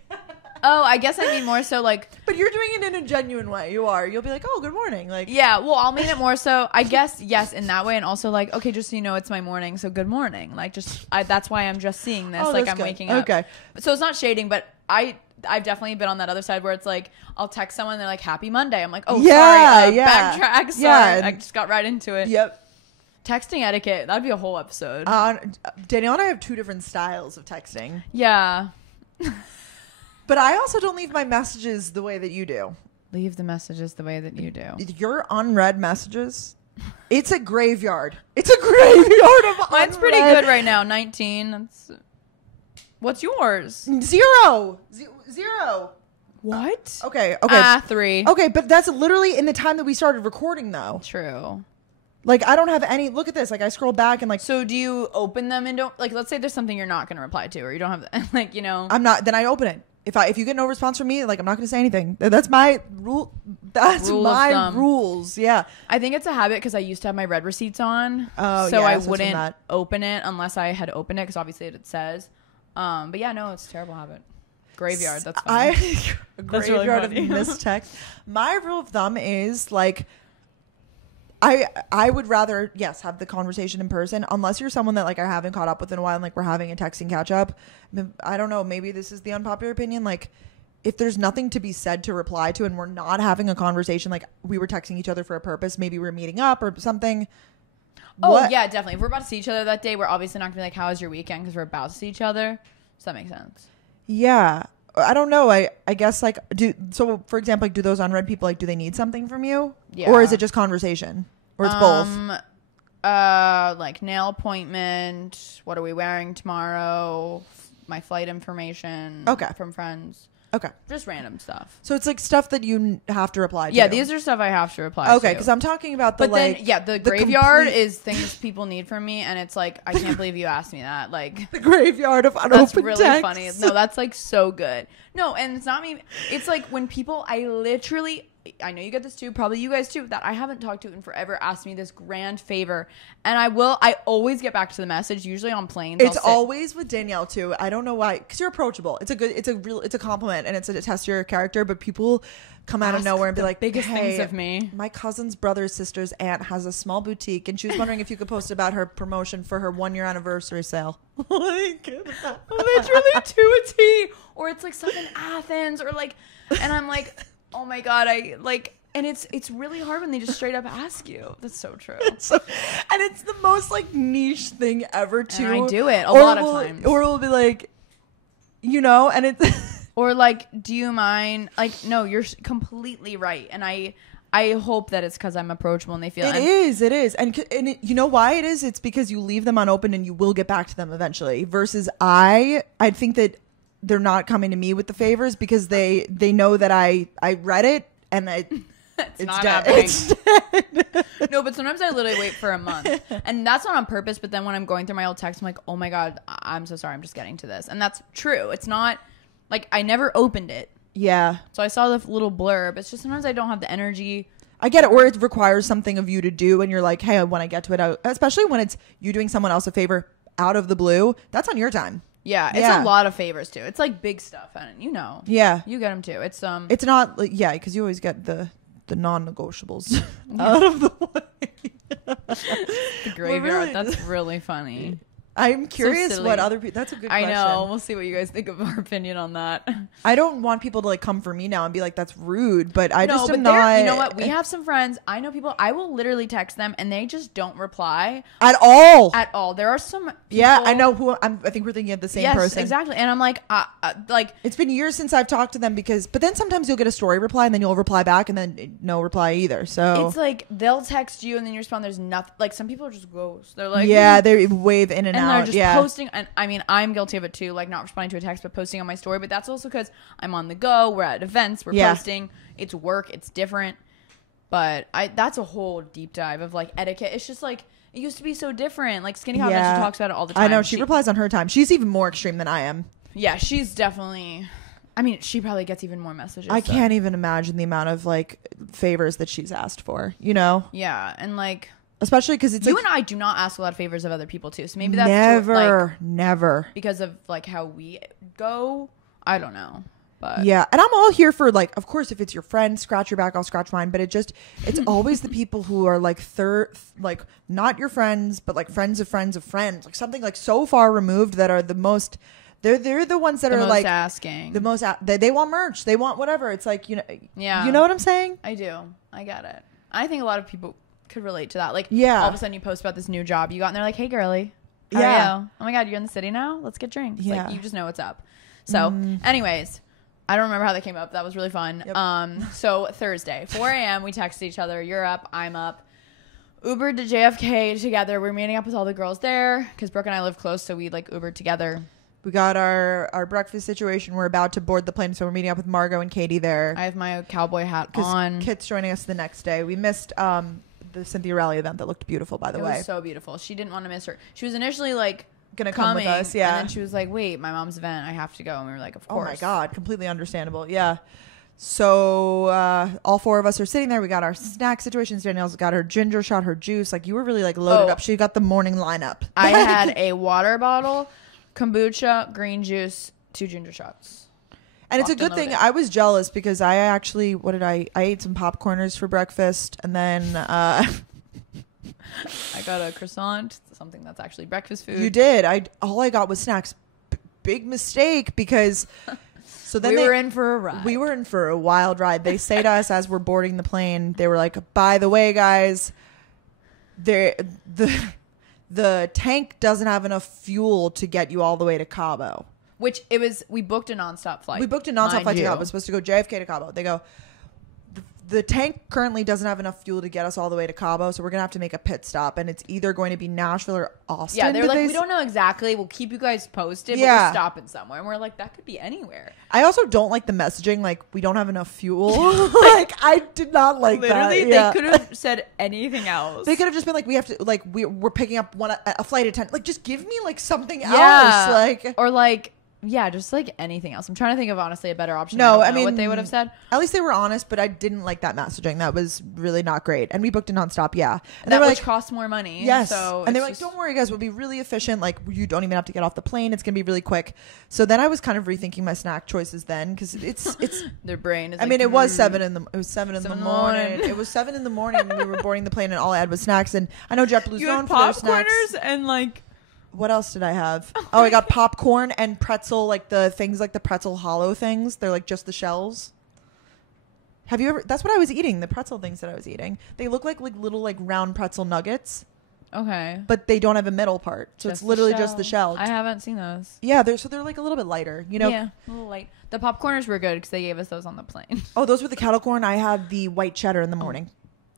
Oh, I guess I mean more so like... But you're doing it in a genuine way. You are. You'll be like, oh, good morning. Like, yeah, well, I'll mean it more so, I guess, yes, in that way. And also like, okay, just so you know, it's my morning. So good morning. Like, just, that's why I'm just seeing this. Oh, like, I'm good. waking up. Okay. So it's not shading, but I've definitely been on that other side where it's like I'll text someone and they're like happy Monday. I'm like, oh sorry, backtrack. Sorry, I just got right into it. Yep. Texting etiquette, that'd be a whole episode. Danielle and I have 2 different styles of texting. Yeah. But I also don't leave my messages the way that you do. Leave the messages the way that you do. Your unread messages, it's a graveyard. It's a graveyard of Mine's unread. pretty good right now. 19. What's yours? 0. What? Okay. 3. Okay, but that's literally in the time that we started recording, though. True. Like, I don't have any. Look at this. Like, I scroll back and like. So do you open them and don't like? Let's say there's something you're not going to reply to, or you don't have like I'm not. Then I open it. If you get no response from me, like I'm not going to say anything. That's my rule. That's my rules. Yeah. I think it's a habit because I used to have my read receipts on, so I wouldn't open it unless I had opened it because obviously it says. But yeah, no, it's a terrible habit. Graveyard. That's funny. Graveyard of missed text. My rule of thumb is like. I would rather, yes, have the conversation in person unless you're someone that like I haven't caught up with in a while and like we're having a texting catch up. I don't know. Maybe this is the unpopular opinion. Like if there's nothing to be said to reply to and we're not having a conversation, like we were texting each other for a purpose, maybe we're meeting up or something. Oh, yeah, definitely. If we're about to see each other that day, we're obviously not going to be like, how was your weekend? Because we're about to see each other. Does that make sense? Yeah. I don't know. I guess like so for example, like do those unread people like do they need something from you? Yeah. Or is it just conversation? Or it's both? Like nail appointment, what are we wearing tomorrow? My flight information. Okay. From friends. Okay. Just random stuff. So it's like stuff that you have to reply to. Yeah, these are stuff I have to reply to. Okay, because I'm talking about the the graveyard is things people need from me, and it's like, I can't believe you asked me that. Like the graveyard of unopened That's really texts. funny. No, that's like so good. No, and it's not me. It's like when people, I know you get this too, probably you guys too, that I haven't talked to in forever ask me this grand favor, and I always get back to the message, usually on planes. It's always with Danielle too. I don't know why, because you're approachable. It's a compliment, and it's a test of your character. But people come out of nowhere and be like, biggest things of me. My cousin's brother's sister's aunt has a small boutique, and she was wondering if you could post about her promotion for her 1-year anniversary sale. Like, literally to a T. Or it's like stuff in Athens, or like, and I'm like, oh my God, and it's really hard when they just straight up ask you. That's so true. And it's the most like niche thing ever too. And I do it a lot of times. Or we'll be like, and it's or like, do you mind? Like, no, you're completely right. And I hope that it's because I'm approachable and they feel it is. And you know why it is? It's because you leave them unopened and you will get back to them eventually. Versus I think that they're not coming to me with the favors because they know that I read it and it's not dead. happening. It's dead. No, but sometimes I literally wait for a month, and that's not on purpose. But then when I'm going through my old text, I'm like, oh my God, I'm so sorry. I'm just getting to this. And that's true. It's not like I never opened it. Yeah. So I saw the little blurb. It's just sometimes I don't have the energy. I get it. Or it requires something of you to do. And you're like, hey, when I get to it, especially when it's you doing someone else a favor out of the blue, that's on your time. Yeah, it's a lot of favors too. It's like big stuff, and yeah, you get them too. It's not like, yeah, because you always get the non-negotiables out of the way. The graveyard. That's really funny. I'm curious what other people. That's a good question. I know. We'll see what you guys think of our opinion on that. I don't want people to like come for me now and be like, that's rude. But I just am not. You know what? We have some friends. I know people. I will literally text them and they just don't reply at all. At all. There are some people, yeah, I know who. I think we're thinking of the same person. Exactly. And I'm like, it's been years since I've talked to them but then sometimes you'll get a story reply and then you'll reply back and then no reply either. So it's like they'll text you and then you respond. There's nothing. Like some people are just ghosts. They're like, yeah, they wave in and out. They're just posting, and I mean, I'm guilty of it too, like not responding to a text but posting on my story. But that's also because I'm on the go, we're at events, we're posting, it's work, it's different. But that's a whole deep dive of like etiquette. It's just like it used to be so different. Like Skinny Confidential talks about it all the time. I know, she replies on her time. She's even more extreme than I am. Yeah, she's definitely, I mean, she probably gets even more messages. I can't even imagine the amount of like favors that she's asked for, Yeah, and like, especially because it's you and I do not ask a lot of favors of other people too, so maybe that's never because of like how we go. I don't know, but yeah, and I'm all here for like, of course, if it's your friend, scratch your back, I'll scratch mine. But it's always the people who are like like not your friends, but like friends of friends of friends, like something like so far removed that are the most They're the ones that are like asking. The most they want merch. They want whatever. It's like, yeah. You know what I'm saying? I do. I get it. I think a lot of people could relate to that. Like, yeah. all of a sudden you post about this new job you got and they're like, hey girly, how are you? Oh my god, you're in the city now? Let's get drinks. Yeah. Like, you just know what's up. So anyways, I don't remember how that came up. That was really fun. Yep. So Thursday 4 a.m. we texted each other. You're up, I'm up. Ubered to JFK together. We're meeting up with all the girls there because Brooke and I live close, so we like Ubered together. We got our breakfast situation. We're about to board the plane, so we're meeting up with Margo and Katy there. I have my cowboy hat on. Kit's joining us the next day. We missed the Cynthia Raleigh event that looked beautiful, by the way. It was so beautiful. She didn't want to miss her. She was initially like gonna come with us, yeah. And then she was like, wait, my mom's event, I have to go. And we were like, of course. Oh my God, completely understandable. Yeah. So all 4 of us are sitting there. We got our snack situations. Danielle's got her ginger shot, her juice. Like, you were really like loaded up. She got the morning lineup. I had a water bottle, kombucha, green juice, 2 ginger shots. And it's a good thing. I was jealous because I actually, I ate some popcorners for breakfast, and then I got a croissant, something that's actually breakfast food. You did. All I got was snacks. Big mistake, because so then we were in for a ride. We were in for a wild ride. They say to us as we're boarding the plane, they were like, by the way, guys, the tank doesn't have enough fuel to get you all the way to Cabo. Which we booked a nonstop flight. We booked a nonstop flight to Cabo. It was supposed to go JFK to Cabo. They go, the tank currently doesn't have enough fuel to get us all the way to Cabo, so we're going to have to make a pit stop, and it's either going to be Nashville or Austin. Yeah, they were like, we don't know exactly. We'll keep you guys posted, but we're stopping somewhere. And we're like, that could be anywhere. I also don't like the messaging, like, we don't have enough fuel. Like, I did not like Literally, that. they could have said anything else. They could have just been like, we have to, like, we're picking up a flight attendant. Like, just give me, like, something else. Like, or, like, yeah, just like anything else. I'm trying to think of honestly a better option. No, I mean, what they would have said. At least they were honest, but I didn't like that messaging. That was really not great. And we booked a nonstop, yeah. And that which like cost more money. Yes. So and they were like, don't worry, guys, we'll be really efficient. Like, you don't even have to get off the plane. It's gonna be really quick. So then I was kind of rethinking my snack choices then, because it's their brain is. I mean, it was 7 in the morning. It was 7 in the morning when we were boarding the plane, and all I had was snacks. And I know JetBlue's known for their snacks. And like. What else did I have? Oh, I got popcorn and pretzel, like the things like the pretzel hollow things. They're like just the shells. Have you ever? That's what I was eating. The pretzel things that I was eating. They look like little like round pretzel nuggets. Okay. But they don't have a middle part, so it's literally just the shell. I haven't seen those. Yeah, they're like a little bit lighter, you know. Yeah, a little light. The popcorners were good because they gave us those on the plane. Oh, those were the kettle corn. I had the white cheddar in the morning.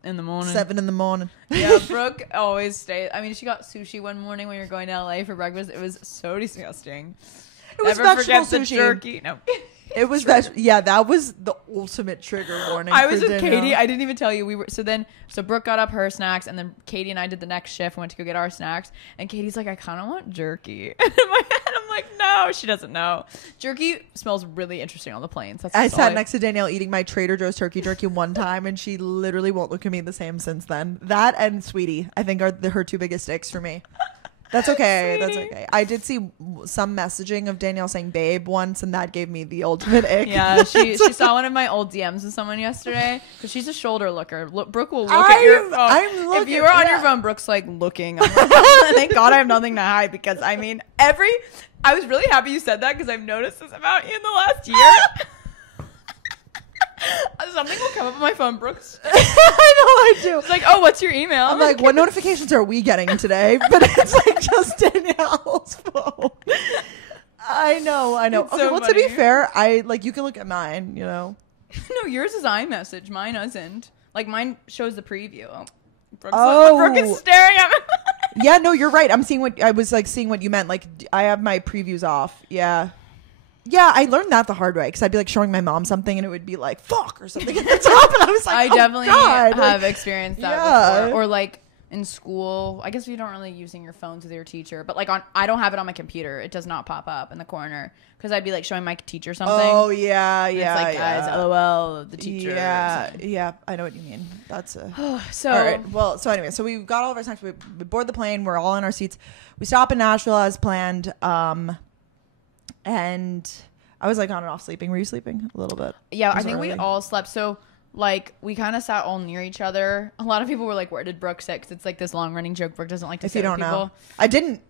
In the morning. 7 in the morning. Yeah, Brooke always stays. I mean, she got sushi one morning when we were going to LA for breakfast. It was so disgusting. It was Never vegetable forget sushi. The jerky. No. It was yeah, that was the ultimate trigger warning. I was with Katy. I didn't even tell you. So Brooke got up her snacks, and then Katy and I did the next shift and went to go get our snacks. And Katy's like, I kind of want jerky. And in my head, I'm like, no, she doesn't know. Jerky smells really interesting on the planes. I sat next to Danielle eating my Trader Joe's turkey jerky one time, and she literally won't look at me the same since then. That and Sweetie, I think, are her 2 biggest sticks for me. That's okay. That's okay. I did see some messaging of Danielle saying babe once, and that gave me the ultimate ick. Yeah, she saw one of my old DMs with someone yesterday because she's a shoulder looker. Brooke will look at your phone. I'm looking. If you were on your phone, Brooke's like looking. Thank God I have nothing to hide, because I mean, I was really happy you said that because I've noticed this about you in the last year. Something will come up on my phone, Brooks. I know, I do. It's like, oh, what's your email? I'm like, what notifications are we getting today? But it's like just Danielle's phone. I know. It's okay, so well, funny. to be fair, you can look at mine, you know. No, yours is iMessage. Mine isn't. Like, mine shows the preview. Brooke is staring at me. Yeah, no, you're right. I'm seeing seeing what you meant. Like, I have my previews off. Yeah. Yeah, I learned that the hard way, because I'd be like showing my mom something and it would be like fuck or something at the top, and I was like, I definitely God. have experienced that before. Or like in school, I guess you don't really using your phones with your teacher, but like I don't have it on my computer. It does not pop up in the corner because I'd be like showing my teacher something. Oh yeah, yeah. It's like, guys, LOL, the teacher. Yeah, I know what you mean. That's so. All right. Well, so anyway, so we got all of our snacks. We board the plane. We're all in our seats. We stop in Nashville as planned. And I was like on and off sleeping. Were you sleeping a little bit? Yeah, I think we all slept. So like we kind of sat all near each other. A lot of people were like, "Where did Brooke sit?" Because it's like this long running joke. Brooke doesn't like to sit with people. I didn't.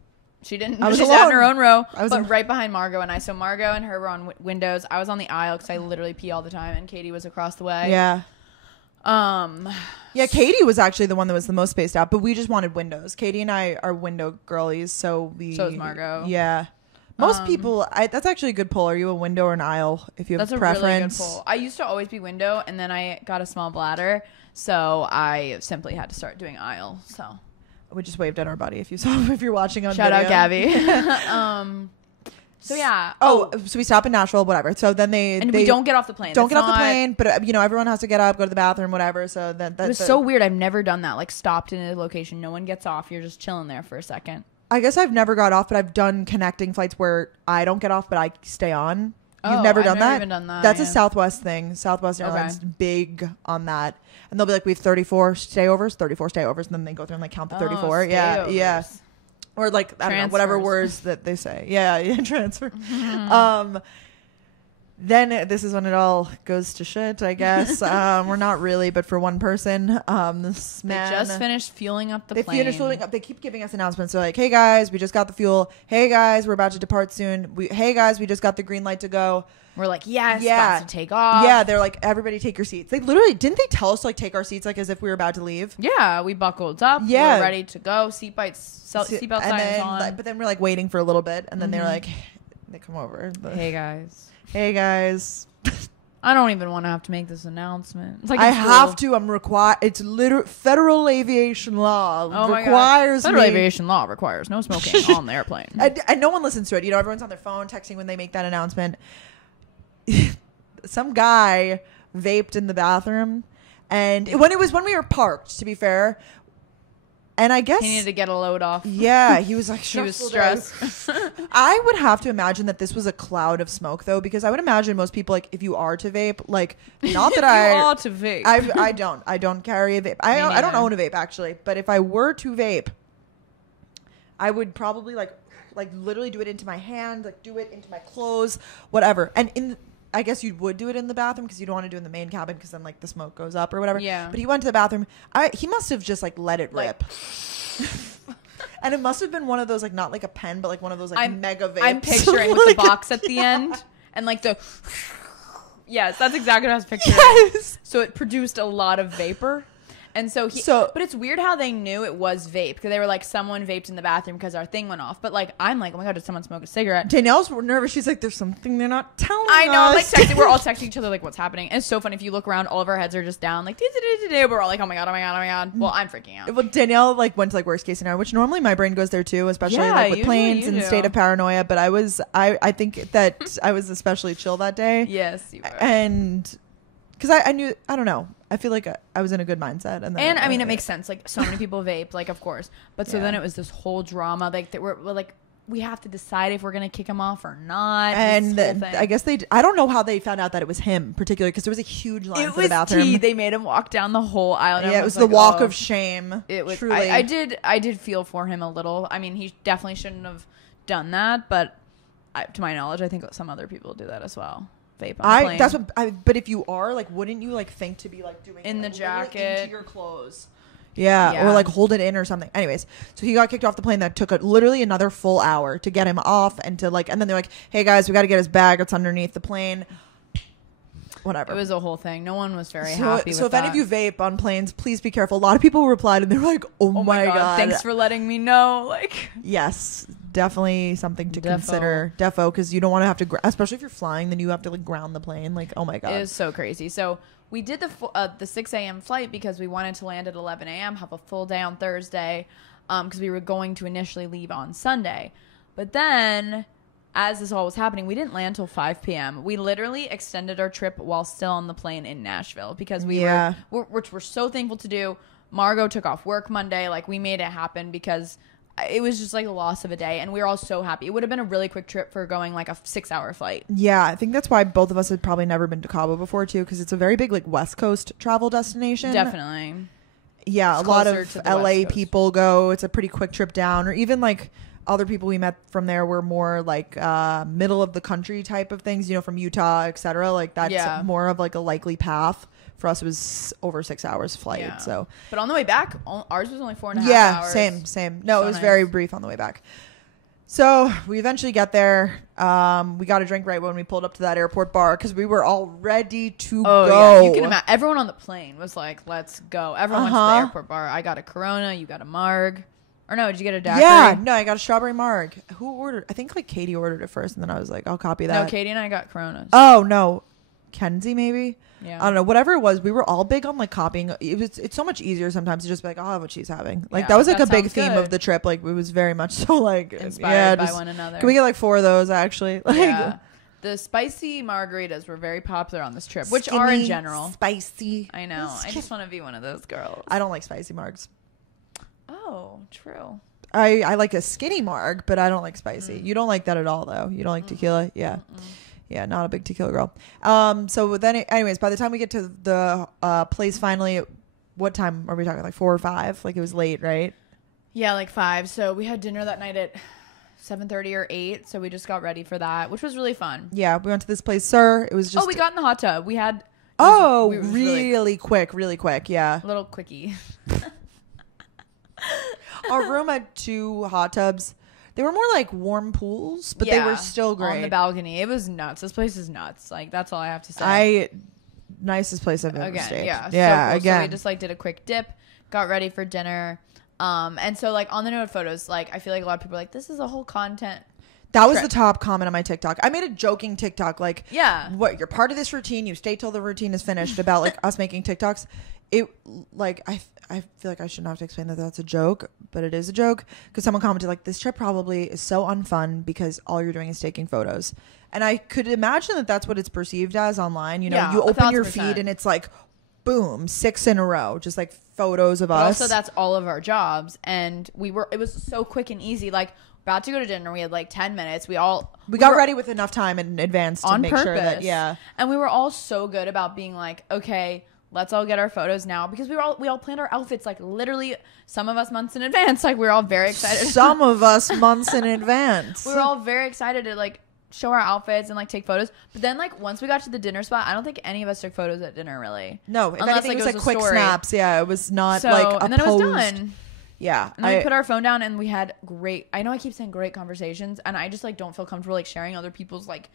She didn't. I was She alone. sat in her own row, I was but right behind Margo and I. So Margo and her were on windows. I was on the aisle because I literally pee all the time, and Katy was across the way. Yeah. Yeah, Katy was actually the one that was the most spaced out, but we just wanted windows. Katy and I are window girlies, so we. So is Margo. Yeah. Most people, that's actually a good pull. Are you a window or an aisle? If you have that's preference. Really good pull. I used to always be window, and then I got a small bladder, so I simply had to start doing aisle. So we just waved at our buddy. If you're watching on shout video. out Gabby. So yeah. So we stop in Nashville, whatever. So then they don't get off the plane. Don't get off the plane, but everyone has to get up, go to the bathroom, whatever. So that it was so weird. I've never done that. Like stopped in a location, no one gets off. You're just chilling there for a second. I guess I've never got off, but I've done connecting flights where I don't get off, but I stay on. You've never done that? Even done that. That's a Southwest thing. Southwest Airlines big on that, and they'll be like, we have 34 stayovers, and then they go through and like count the 34. Yeah. Or like, I don't know, whatever words that they say. Yeah, transfer. Then this is when it all goes to shit, I guess. We're not really, but for one person, this man. They just finished fueling up the plane. They finished fueling up. They keep giving us announcements. They're like, hey guys, we just got the fuel. Hey guys, we're about to depart soon. Hey guys, we just got the green light to go. We're like, yes, about to take off. Yeah, they're like, everybody take your seats. They literally, didn't they tell us to like take our seats like as if we were about to leave? Yeah, we buckled up. Yeah. We were ready to go. Seatbelt signs on. But then we're like waiting for a little bit. And then they're like, they come over. Hey guys. Hey guys. I don't even want to have to make this announcement. It's like I have to. I'm required. It's literal federal aviation law requires Federal aviation law requires no smoking on the airplane. And no one listens to it. Everyone's on their phone texting when they make that announcement. Some guy vaped in the bathroom, and when we were parked, to be fair. And I guess he needed to get a load off. Yeah, he was like, he was stressed. I would have to imagine that this was a cloud of smoke, though, because I would imagine most people, like, if you are to vape, like, not that I don't carry a vape. I don't own a vape actually, but if I were to vape, I would probably like literally do it into my hand, like do it into my clothes, whatever. And I guess you would do it in the bathroom because you don't want to do it in the main cabin because then like the smoke goes up or whatever. Yeah. But he went to the bathroom. He must have just like let it rip. And it must have been one of those like not like a pen, but like one of those like mega vapes. I'm picturing with the box at the end and like the. Yes, that's exactly what I was picturing. Yes. So it produced a lot of vapor. And but it's weird how they knew it was vape because they were like, someone vaped in the bathroom because our thing went off. But like, I'm like, oh my God, did someone smoke a cigarette? Danielle's nervous. She's like, there's something they're not telling us. I know. I'm like texting. We're all texting each other like, what's happening? And it's so funny. If you look around, all of our heads are just down. Like, we're all like, oh my God, oh my God, oh my God. Well, I'm freaking out. Well, Danielle like went to like worst case scenario, which normally my brain goes there too, especially like with planes and state of paranoia. But I think that I was especially chill that day. Yes, you were. And because I knew, I don't know. I feel like I was in a good mindset. And I mean, it makes sense. Like, so many people vape, like, of course. But so then it was this whole drama. Like, that we're like, we have to decide if we're going to kick him off or not. And I guess I don't know how they found out that it was him, particularly, because there was a huge line for the bathroom. They made him walk down the whole aisle. Yeah, it was the walk of shame. It was truly. I did feel for him a little. I mean, he definitely shouldn't have done that. But to my knowledge, I think some other people do that as well. Vape on the plane. That's what. But if you are like, wouldn't you like think to be like doing in like, the jacket into your clothes? Yeah, or like hold it in or something. Anyways, so he got kicked off the plane. That took literally another full hour to get him off and to like. And then they're like, "Hey guys, we got to get his bag. It's underneath the plane." Whatever. It was a whole thing. No one was very happy. So if any of you vape on planes, please be careful. A lot of people replied and they were like, "Oh my God, thanks for letting me know." Like, yes, definily something to consider. Defo, because you don't want to have to, especially if you're flying, then you have to like ground the plane. Like, oh my God, it is so crazy. So we did the 6 a.m. flight because we wanted to land at 11 a.m. have a full day on Thursday, because we were going to initially leave on Sunday, but then, as this all was happening, we didn't land till 5 p.m. We literally extended our trip while still on the plane in Nashville because which we're so thankful to do. Margo took off work Monday. Like, we made it happen because it was just like a loss of a day. And we were all so happy. It would have been a really quick trip for going like a 6-hour flight. Yeah, I think that's why both of us had probably never been to Cabo before too, because it's a very big like West Coast travel destination. Definitely. Yeah, a lot of LA people go. It's a pretty quick trip down, or even like other people we met from there were more like middle of the country type of things, from Utah, etc. Like that's more of like a likely path. For us, it was over 6 hours flight. Yeah. So, but on the way back, ours was only 4.5 hours. Yeah, same. No, it was very brief on the way back. So we eventually get there. We got a drink right when we pulled up to that airport bar because we were all ready to go. Yeah, you can imagine. Everyone on the plane was like, "Let's go." Everyone went to the airport bar. I got a Corona. You got a Marg. Or no, did you get a daiquiri? Yeah, no, I got a strawberry Marg. Who ordered? I think like Katy ordered it first, and then I was like, I'll copy that. No, Katy and I got Coronas. Oh no, Kenzie maybe. Yeah. I don't know. Whatever it was, we were all big on like copying. It's so much easier sometimes to just be like, I'll have what she's having. Like that was like a big theme of the trip. Like it was very much so like inspired by one another. Can we get like 4 of those actually? Like yeah. The spicy margaritas were very popular on this trip, which are in general spicy. I know. I just want to be one of those girls. I don't like spicy margs. Oh, true. I like a skinny marg, but I don't like spicy. You don't like that at all, though. You don't like tequila? Yeah. Yeah, not a big tequila girl. So then, anyways, by the time we get to the place finally, what time are we talking? Like 4 or 5? Like it was late, right? Yeah, like 5. So we had dinner that night at 7:30 or 8. So we just got ready for that, which was really fun. Yeah, we went to this place, Sir. It was just... Oh, we got in the hot tub. We had... really quick. Yeah. A little quickie. Our room had 2 hot tubs. They were more like warm pools, but they were still great. On the balcony. It was nuts. This place is nuts. Like, that's all I have to say. Nicest place I've ever stayed. Yeah. Yeah, so cool. again. So we just like did a quick dip, got ready for dinner. And so like on the note of photos, like I feel like a lot of people are like, this is a whole content. That was the top comment on my TikTok. I made a joking TikTok like, what, you're part of this routine. You stay till the routine is finished about like us making TikToks. It like, I feel like I shouldn't have to explain that that's a joke, but it is a joke because someone commented like, this trip probably is so unfun because all you're doing is taking photos. And I could imagine that that's what it's perceived as online. You know, you open your feed and it's like, boom, 6 in a row, just like photos of us. Also, that's all of our jobs. And it was so quick and easy. Like, about to go to dinner. We had like 10 minutes. We got ready with enough time in advance to make sure that, And we were all so good about being like, okay, let's all get our photos now, because we all planned our outfits like literally some of us months in advance. Like we were all very excited. Some of us months in advance. We were all very excited to like show our outfits and like take photos. But then like once we got to the dinner spot, I don't think any of us took photos at dinner really. No, if anything, it was like quick snaps. Yeah, it was not like a and then it was done. Yeah. And then we put our phone down and we had I know I keep saying great conversations, and I just like don't feel comfortable like sharing other people's like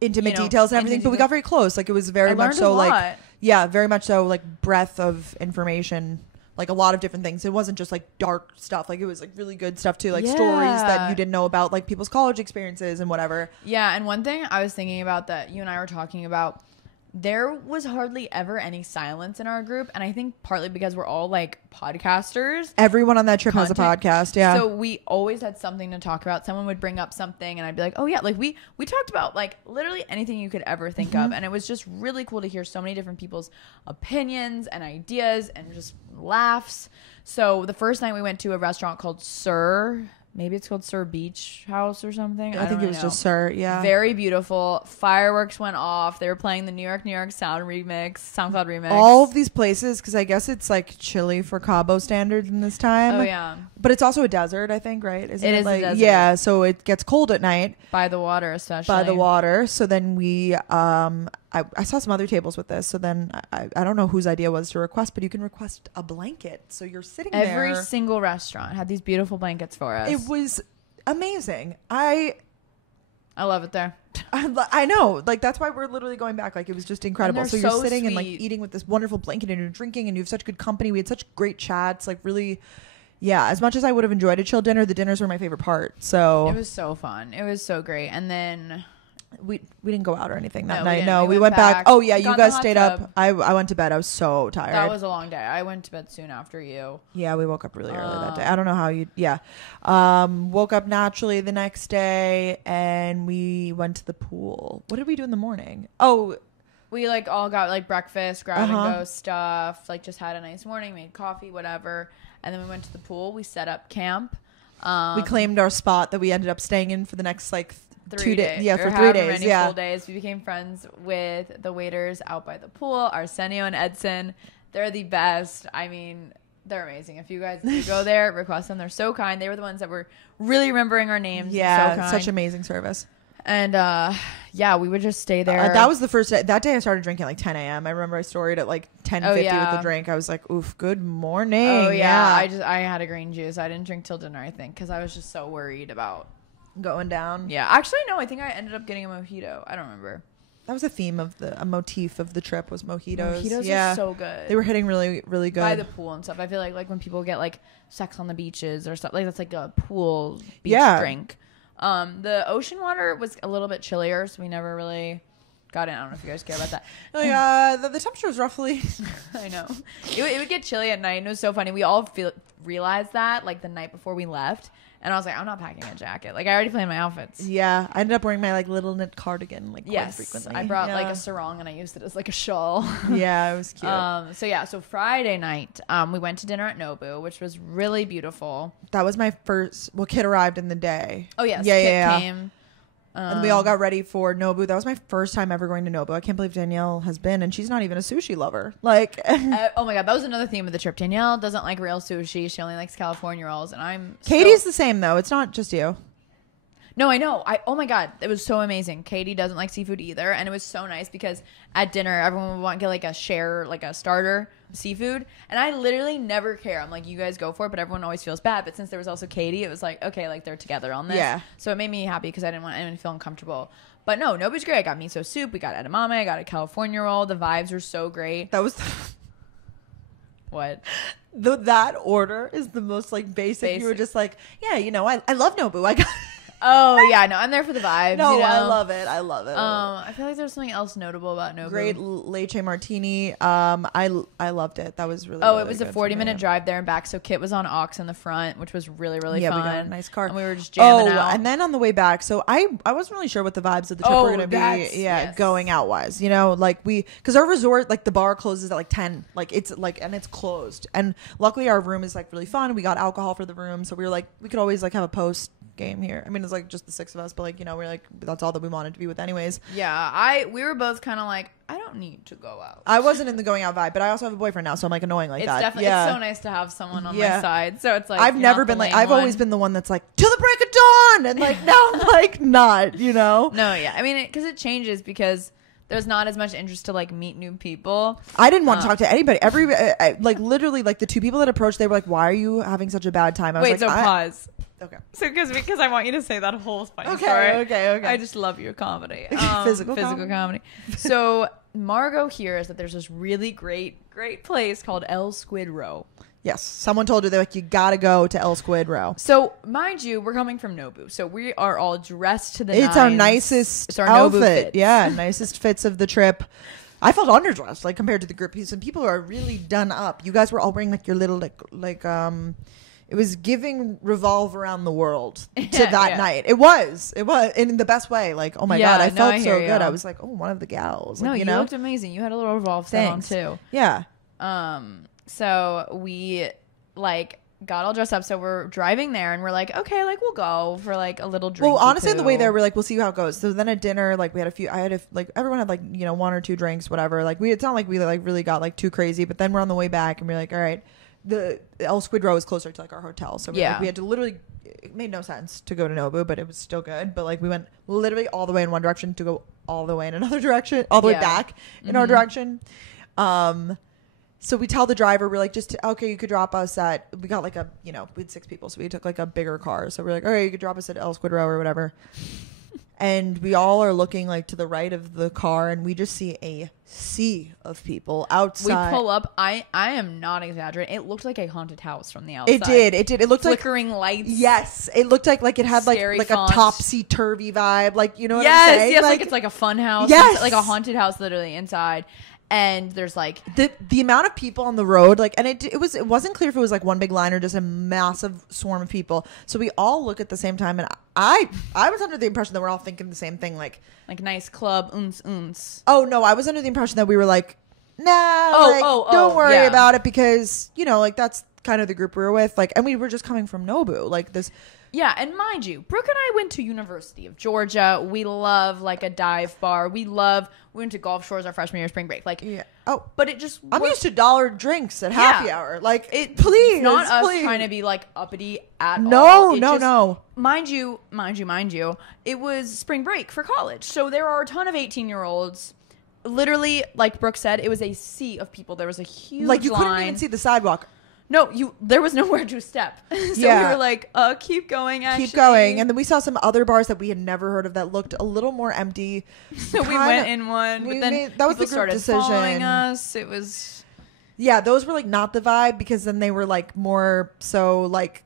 intimate details and everything, but we got very close. Like it was very much so like, very much so like breadth of information, like a lot of different things. It wasn't just like dark stuff. Like it was like really good stuff too, like stories that you didn't know about, like people's college experiences and whatever. Yeah. And one thing I was thinking about that you and I were talking about, there was hardly ever any silence in our group, and I think partly because we're all like podcasters. Everyone on that trip has a podcast. Yeah, so we always had something to talk about. Someone would bring up something and I'd be like, oh yeah, like we talked about like literally anything you could ever think of, and it was just really cool to hear so many different people's opinions and ideas and just laughs. So the first night we went to a restaurant called Maybe it's called Sir Beach House or something. I think it was just Sir. Yeah. Very beautiful. Fireworks went off. They were playing the New York SoundCloud remix. All of these places, because I guess it's like chilly for Cabo standards in this time. Oh yeah. But it's also a desert, I think, right? It is like, a desert. Yeah, so it gets cold at night. By the water, especially. By the water. So then we I saw some other tables with this. So then I don't know whose idea was to request, but you can request a blanket. So you're sitting there. Every single restaurant had these beautiful blankets for us. It was amazing. I love it there. I know. Like, that's why we're literally going back. Like, it was just incredible. So you're sitting and like eating with this wonderful blanket and you're drinking and you have such good company. We had such great chats. Like, really, yeah, as much as I would have enjoyed a chill dinner, the dinners were my favorite part. So it was so fun. It was so great. And then we didn't go out or anything that night. No, we went back. Oh yeah, you guys stayed up. I went to bed. I was so tired. That was a long day. I went to bed soon after you. Yeah, we woke up really early that day. I don't know how you. Yeah, woke up naturally the next day and we went to the pool. What did we do in the morning? Oh, we like all got like breakfast, grab and go stuff. Like just had a nice morning, made coffee, whatever, and then we went to the pool. We set up camp. We claimed our spot that we ended up staying in for the next like 3 days. Yeah, for 3 days. Yeah, full days. We became friends with the waiters out by the pool, Arsenio and Edson. They're the best. I mean, they're amazing. If you guys do go there, request them. They're so kind. They were the ones that were really remembering our names. Yeah, so kind. Such amazing service. And yeah, we would just stay there. That was the first day. That day I started drinking at like 10 a.m. I remember I storied at like 10:50 with the drink. I was like, oof, good morning. Oh yeah. I had a green juice. I didn't drink till dinner, I think, because I was just so worried about going down. Yeah. Actually, no. I think I ended up getting a mojito. I don't remember. That was a theme of a motif of the trip was mojitos. Mojitos are so good. They were hitting really, really good. By the pool and stuff. I feel like when people get like sex on the beaches or stuff, like that's like a pool beach drink. The ocean water was a little bit chillier, so we never really got in. I don't know if you guys care about that. Like, the temperature was roughly. I know. It would get chilly at night, and it was so funny. We all realized that like the night before we left. And I was like, I'm not packing a jacket. Like, I already planned my outfits. Yeah. I ended up wearing my, like, little knit cardigan, like, quite frequently. I brought, like, a sarong, and I used it as, like, a shawl. Yeah, it was cute. So Friday night, we went to dinner at Nobu, which was really beautiful. That was my first... Well, Kit arrived in the day. Oh, yes. Kit came. And we all got ready for Nobu. That was my first time ever going to Nobu. I can't believe Danielle has been, and she's not even a sushi lover. Like, oh my god, that was another theme of the trip. Danielle doesn't like real sushi. She only likes California rolls, and I'm. Katie's the same though. It's not just you. No, I know. Oh my god, it was so amazing. Katy doesn't like seafood either, and it was so nice because at dinner everyone would want to get like a share, like a starter seafood, and I literally never care. I'm like, you guys go for it, but everyone always feels bad. But since there was also Katy, it was like, okay, like they're together on this. Yeah. So it made me happy because I didn't want anyone to feel uncomfortable. But no, Nobu's great. I got miso soup. We got edamame. I got a California roll. The vibes were so great. That was what. That order is the most like basic. You were just like, yeah, you know, I love Nobu. I got. Oh yeah, no, I'm there for the vibes. No, you know? I love it. I feel like there's something else notable about Nobu. Great leche martini. I loved it. That was really. It was a 40-minute drive there and back. So Kit was on aux in the front, which was really fun. We got a nice car, and we were just jamming out. And then on the way back, so I wasn't really sure what the vibes of the trip were going to be. Going out wise, you know, like because our resort, like the bar closes at like 10, like it's like, and it's closed. And luckily our room is like really fun. We got alcohol for the room, so we were like, we could always like have a post game here. I mean, it's like just the six of us, but like, you know, we're like, that's all that we wanted to be with anyways. Yeah, we were both kind of like, I don't need to go out. I wasn't in the going out vibe, but I also have a boyfriend now, so I'm like annoying like that. Definitely, it's so nice to have someone on my side. So it's like, I've never been like, I've always been the one that's like, till the break of dawn, and like now I'm like not, you know. No, yeah, I mean, because it changes because there's not as much interest to like meet new people. I didn't want to talk to anybody. Like literally, like the two people that approached, they were like, "Why are you having such a bad time?" I was Wait, like, so pause. Okay. So because I want you to say that whole funny story. Okay. I just love your comedy. Physical comedy. So Margo hears that there's this really great place called El Squid Row. Yes, someone told her they're like, you gotta go to El Squid Row. So mind you, we're coming from Nobu, so we are all dressed to the nines. It's our nicest outfit. Yeah, nicest fits of the trip. I felt underdressed, like compared to the group. Some people are really done up. You guys were all wearing like your little like it was giving revolve around the world to that night. It was in the best way. Like, oh my God, I felt so good. I was like, oh, one of the gals. Like, no, you know? looked amazing. You had a little revolve set on too. Yeah. So we like got all dressed up. So we're driving there and we're like, okay, like we'll go for like a little drink. Well, honestly, on the way there, we're like, we'll see how it goes. So then at dinner, like we had everyone had like, you know, one or two drinks, whatever. Like it's not like we like really got like too crazy, but then we're on the way back and we're like, all right, the El Squid Row is closer to like our hotel. So like, we had to literally, it made no sense to go to Nobu, but it was still good. But like we went literally all the way in one direction to go all the way in another direction, all the way back in our direction. So we tell the driver, we're like, okay, you could drop us at, we got like we had 6 people. So we took like a bigger car. So we're like, all right, you could drop us at El Squid Row or whatever. And we all are looking like to the right of the car and we just see a sea of people outside. We pull up. I am not exaggerating. It looked like a haunted house from the outside. It did. It looked flickering lights. Yes. It looked like it had like a topsy-turvy vibe. Like, you know what I'm saying? Yes, like it's like a fun house. Yes. Like a haunted house literally inside. And there's like the amount of people on the road, like, and it wasn't clear if it was like one big line or just a massive swarm of people. So we all look at the same time, and I was under the impression that we're all thinking the same thing, like nice club, uns. Oh no, I was under the impression that we were like, nah, don't worry about it because you know, like that's kind of the group we were with, like, and we were just coming from Nobu, like this. Yeah, and mind you, Brooke and I went to University of Georgia. We love like a dive bar. We went to Gulf Shores our freshman year of spring break. Like, but it just I'm used to $1 drinks at happy hour. Like, please, not us trying to be like uppity at all. No. Mind you, it was spring break for college, so there are a ton of 18-year-olds. Literally, like Brooke said, it was a sea of people. There was a huge like you line. couldn't even see the sidewalk. No, there was nowhere to step. So we were like, keep going, actually. Keep going. And then we saw some other bars that we had never heard of that looked a little more empty. So we went in one, but then that was the group decision. Following us. It was... Yeah, those were like not the vibe, because then they were like more so like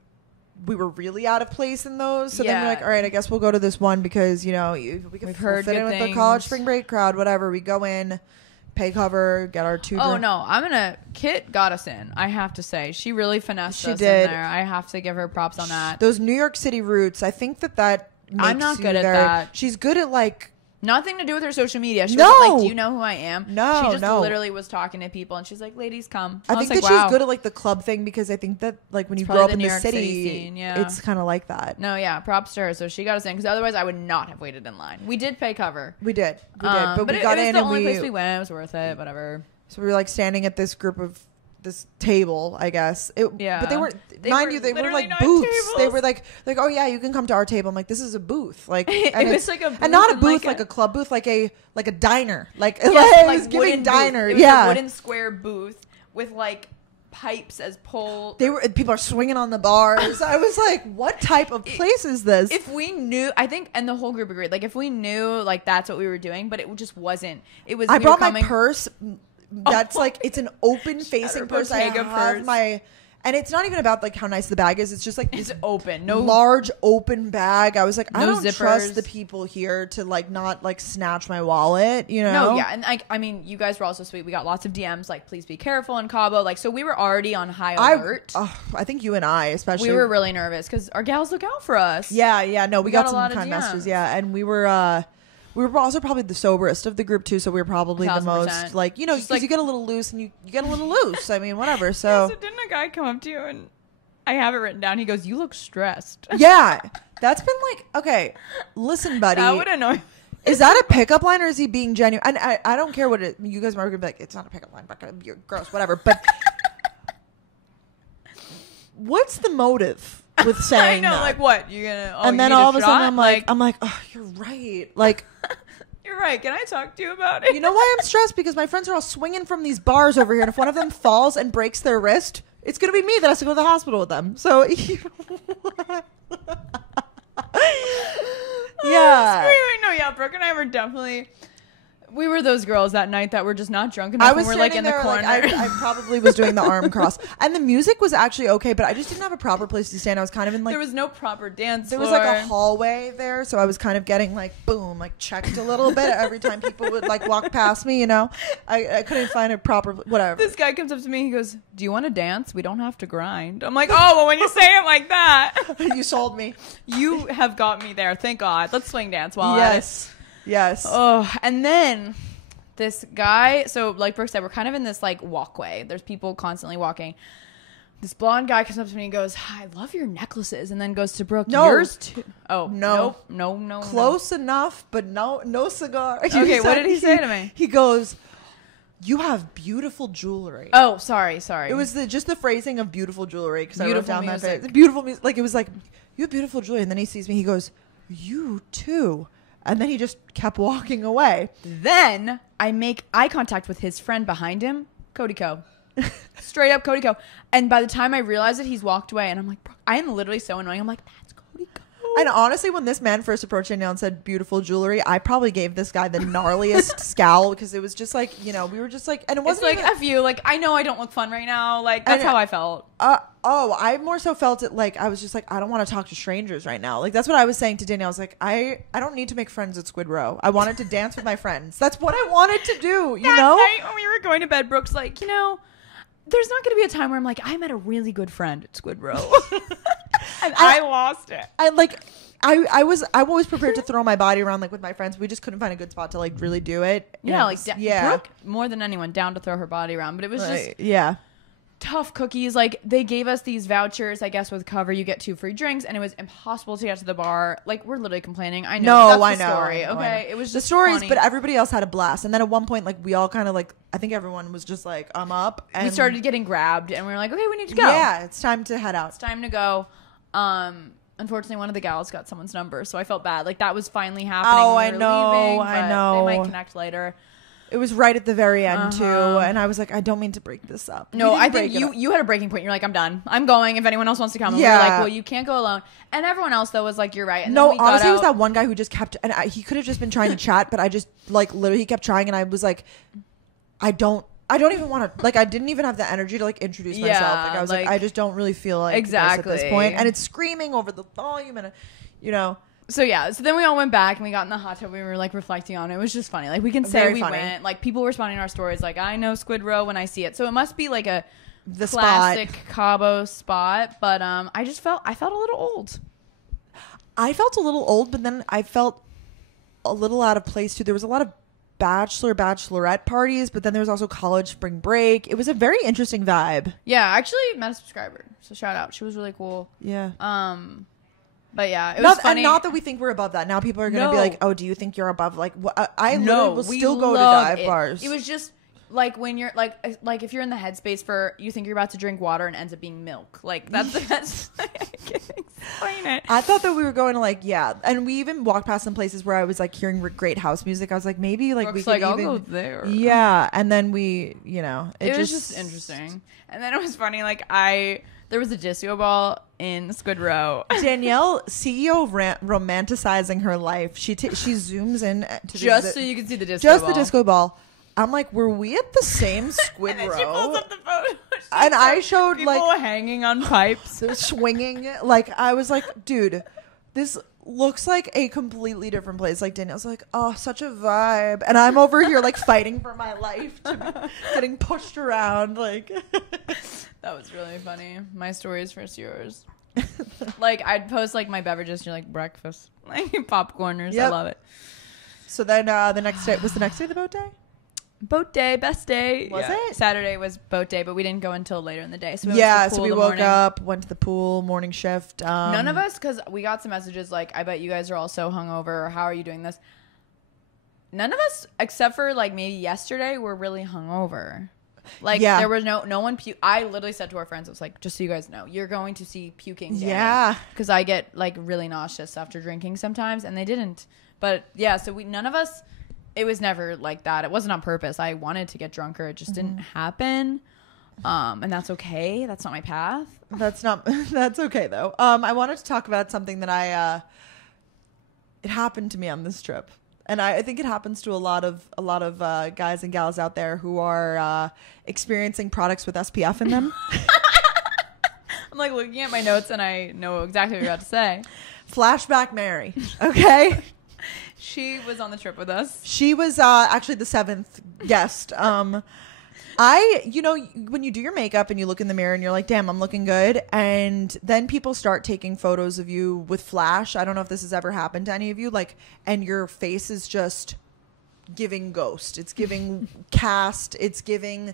we were really out of place in those. So then we're like, all right, I guess we'll go to this one because, we can fit in with the college spring break crowd, whatever. We go in, pay cover, get our two. Oh no, Kit got us in. I have to say, she really finessed us in there. I have to give her props on that. Those New York City roots, I think that makes I'm not good at that. She's good at like. Nothing to do with her social media. She wasn't like, do you know who I am? No, she just literally was talking to people, and she's like, ladies, come. I think that she's good at like the club thing, because I think that like when you grow up in the city scene, it's kind of like that. No, yeah, props to her. So she got us in, because otherwise I would not have waited in line. We did pay cover. We did, but we got in, and it was the only place we went. It was worth it. Whatever. So we were like standing at this group of this table, I guess. But they were like booths. Tables. They were like, oh yeah, you can come to our table. I'm like, this is a booth, like, and it was like a booth, and not a booth like a club booth, like a diner, like it was giving diner. It was a wooden square booth with like pipes as pole. People are swinging on the bars. I was like, what type of place is this? If we knew, I think, and the whole group agreed, like if we knew like that's what we were doing, but it just wasn't. It was. I brought my purse. That's like, it's an open facing purse. I have my, and it's not even about like how nice the bag is. It's just like it's open, large open bag. I was like, I don't trust the people here to like not like snatch my wallet, No, yeah, and like I mean, you guys were also sweet. We got lots of DMs like, please be careful in Cabo. Like, so we were already on high alert. I think you and I especially, we were really nervous because our gals look out for us. Yeah, no, we got some kind messages. Yeah, and we were also probably the soberest of the group too, so we were probably 1,000%. The most like, because like, you get a little loose and you get a little loose. I mean, whatever. So didn't a guy come up to you, and I have it written down, he goes, "You look stressed." Yeah, that's been like, okay, listen, buddy. That would annoy me. Is that a pickup line, or is he being genuine? And I don't care what you guys are gonna be like, it's not a pickup line, but you're gross, whatever. But what's the motive with saying I know, that? like what? You're gonna and then all of a sudden I'm like, oh, you're right. Like, you're right. Can I talk to you about it? You know why I'm stressed? Because my friends are all swinging from these bars over here, and if one of them falls and breaks their wrist, it's gonna be me that has to go to the hospital with them. So yeah. No, yeah, Brooke and I were definitely. We were those girls that night that were just not drunk enough. I was we're like in the corner. Like, I probably was doing the arm cross, and the music was actually okay, but I just didn't have a proper place to stand. I was kind of in like, there was no proper dance. There was like a hallway there, so I was kind of getting like boom, like checked a little bit every time people would like walk past me. I couldn't find a proper whatever. This guy comes up to me. He goes, "Do you want to dance? We don't have to grind." I'm like, "Oh, well, when you say it like that, you sold me. You have got me there. Thank God. Let's swing dance while Yes. Oh, and then this guy, so like Brooke said, we're kind of in this like walkway. There's people constantly walking. This blonde guy comes up to me and goes, "I love your necklaces," and then goes to Brooke, "Yours too." Oh, no. Close enough, but no cigar. Okay, what did he say to me? He goes, "You have beautiful jewelry." Oh, sorry. It was just the phrasing of beautiful jewelry, because I wrote down music. that beautiful music. Like, it was like, "You have beautiful jewelry," and then he sees me. He goes, "You too." And then he just kept walking away. Then I make eye contact with his friend behind him, Cody Co. Straight up Cody Co. And by the time I realize it, he's walked away. And I'm like, I am literally so annoying. I'm like, that's Cody Co. And honestly, when this man first approached Danielle and said beautiful jewelry, I probably gave this guy the gnarliest scowl, because it was just like, we were just like, and it wasn't like, F you. Like, I know I don't look fun right now. Like, that's how I felt. I more so felt it like, I was just like, I don't want to talk to strangers right now. Like, that's what I was saying to Danielle. I was like, I don't need to make friends at Squid Row. I wanted to dance with my friends. That's what I wanted to do, that night when we were going to bed, Brooke's like, there's not going to be a time where I'm like, I met a really good friend at Squid Row. And I lost it. I'm always prepared to throw my body around like with my friends. We just couldn't find a good spot to like really do it. Brooke, more than anyone, down to throw her body around, but it was just tough cookies. Like, they gave us these vouchers, I guess with cover you get 2 free drinks, and it was impossible to get to the bar. Like, we're literally complaining. I know. That's the story. Okay, it was just the stories, funny. But everybody else had a blast. And then at one point, like, we all kind of like, I think everyone was just like, I'm up. And we started getting grabbed, and we were like, okay, we need to go. Yeah, it's time to head out. It's time to go. Unfortunately, one of the gals got someone's number, so I felt bad. Like, that was finally happening. Oh, I know. They might connect later. It was right at the very end too, and I was like, I don't mean to break this up. No, I think you had a breaking point. You're like, I'm done. I'm going. If anyone else wants to come, and we were like, well, you can't go alone. And everyone else though was like, you're right. And no, honestly, it was that one guy who just kept, and he could have just been trying to chat, but I just like literally he kept trying, and I was like, I don't even want to, like, I didn't even have the energy to like introduce myself. Like I was like I just don't really feel like exactly this at this point, and it's screaming over the volume, and So yeah, so then we all went back and we got in the hot tub. We were like reflecting on it. It was just funny. Like we can say Very we funny. went. Like people were responding to our stories. Like I know Squid Row when I see it. So it must be like the classic Cabo spot. But I felt a little old. I felt a little old, but then I felt a little out of place too. There was a lot of bachelorette parties, but then there was also college spring break. It was a very interesting vibe. Yeah, I actually met a subscriber. So shout out. She was really cool. Yeah. But yeah, it was funny. And not that we think we're above that. Now people are going to be like, oh, do you think you're above? Like, I literally will still go to dive bars. It was just like when you're like if you're in the headspace for you think you're about to drink water and ends up being milk. Like that's the best. I can't explain it. I thought that we were going to like, yeah. And we even walked past some places where I was like hearing great house music. I was like, maybe like Brooke's we could I'll even go there. Yeah. And then we, it was just interesting. And then it was funny. Like there was a disco ball in Squid Row. Danielle, CEO romanticizing her life. She zooms in to just so you can see the disco ball. The disco ball. I'm like, were we at the same Squid and Row? She pulls up the photo. And I showed people like hanging on pipes, swinging. Like I was like, dude, this looks like a completely different place. Like Danielle's like, oh, such a vibe, and I'm over here like fighting for my life, getting pushed around. Like that was really funny. My stories versus yours. Like I'd post like my beverages. You're like breakfast, like popcorners. Yep. I love it. So then the next day was the boat day. Boat day, best day. Was it? Saturday was boat day, but we didn't go until later in the day. So we woke up, went to the pool, morning shift. None of us, because we got some messages like, I bet you guys are all so hungover, or how are you doing this? None of us, except for like maybe yesterday, were really hungover. Like there was no one I literally said to our friends, I was like, just so you guys know, you're going to see puking day. Yeah. Because I get like really nauseous after drinking sometimes, and they didn't. But yeah, so none of us. It was never like that. It wasn't on purpose. I wanted to get drunker. It just didn't happen. And that's okay. That's not my path. That's okay though. I wanted to talk about something that it happened to me on this trip. And I think it happens to a lot of guys and gals out there who are experiencing products with SPF in them. I'm like looking at my notes and I know exactly what you're about to say. Flashback Mary. Okay. She was on the trip with us. She was actually the 7th guest. When you do your makeup and you look in the mirror and you're like, damn, I'm looking good. And then people start taking photos of you with flash. I don't know if this has ever happened to any of you. Like, and your face is just giving ghost. It's giving cast. It's giving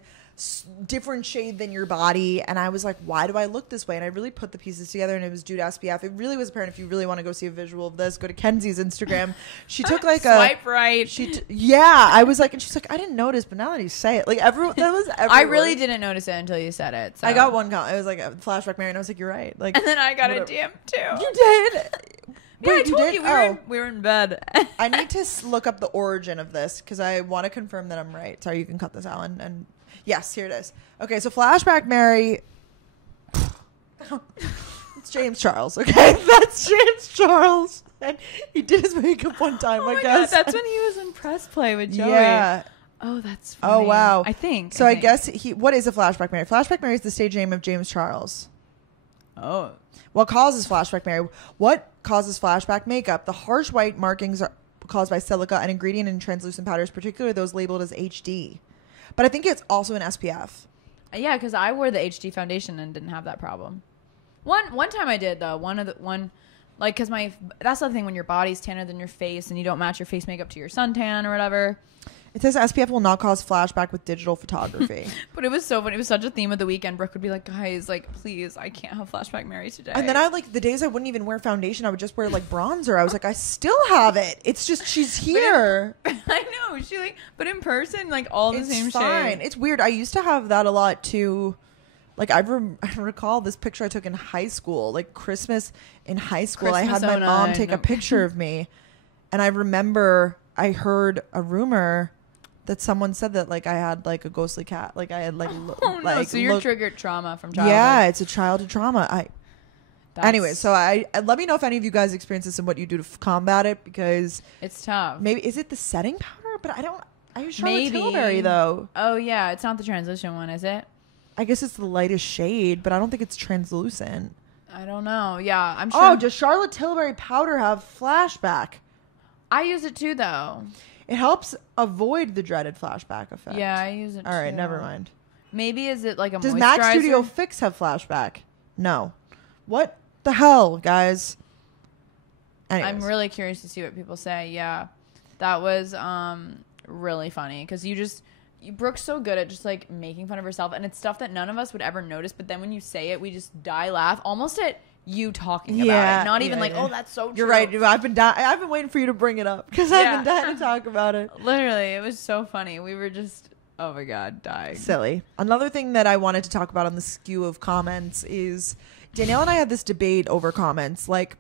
different shade than your body. And I was like, why do I look this way? And I really put the pieces together, and it was due to SPF. It really was apparent. If you really want to go see a visual of this, go to Kenzie's Instagram. She took like swipe right. I was like, and she's like, I didn't notice, but now that you say it, like that was everywhere. I really didn't notice it until you said it. So. I got one comment. It was like a Flashback Mary, and I was like, you're right. Like, and then I got a DM too. You did. Yeah, I told you we were in bed. I need to look up the origin of this because I want to confirm that I'm right. Sorry, you can cut this out and yes, here it is. Okay, so Flashback Mary. It's James Charles, okay? That's James Charles. And he did his makeup one time, I guess. God, that's when he was in press play with Joey. Yeah. Oh, that's funny. Oh, wow. I think. So I guess what is a Flashback Mary? Flashback Mary is the stage name of James Charles. Oh. What causes Flashback Mary? What causes flashback makeup? The harsh white markings are caused by silica, an ingredient in translucent powders, particularly those labeled as HD. But I think it's also an SPF. Yeah, because I wore the HD foundation and didn't have that problem. One time I did though. Because that's the thing when your body's tanner than your face and you don't match your face makeup to your suntan or whatever. It says SPF will not cause flashback with digital photography. But it was so funny. It was such a theme of the weekend. Brooke would be like, guys, like, please, I can't have Flashback Mary today. And then the days I wouldn't even wear foundation, I would just wear like bronzer. I was like, I still have it. It's just, she's here. I know. But in person, like all the same fine. shade. It's weird. I used to have that a lot too. Like I recall this picture I took in high school, like Christmas in high school. I had my mom take a picture of me. And I remember I heard a rumor that someone said that like I had like a ghostly cat, like I had like so you're triggered trauma from childhood. Yeah, it's a childhood trauma. Anyway, so I let me know if any of you guys experience this and what you do to combat it, because it's tough. Maybe is it the setting powder? But I use Charlotte Tilbury though. Oh yeah, it's not the translucent one, is it? I guess it's the lightest shade, but I don't think it's translucent. I don't know. Yeah, I'm sure. Oh, does Charlotte Tilbury powder have flashback? I use it too, though. It helps avoid the dreaded flashback effect. Yeah, I use it too. All right, never mind. Maybe is it like a Does moisturizer? Mac Studio Fix have flashback? No. What the hell, guys? Anyways. I'm really curious to see what people say. Yeah, that was really funny because Brooke's so good at just like making fun of herself, and it's stuff that none of us would ever notice, but then when you say it we just die laugh almost at you talking about it, not even like, oh, that's so true. You're right. I've been waiting for you to bring it up because I've been dying to talk about it. Literally, it was so funny. We were just, oh my god, dying. Silly. Another thing that I wanted to talk about on the skew of comments is Danielle and I had this debate over comments, like,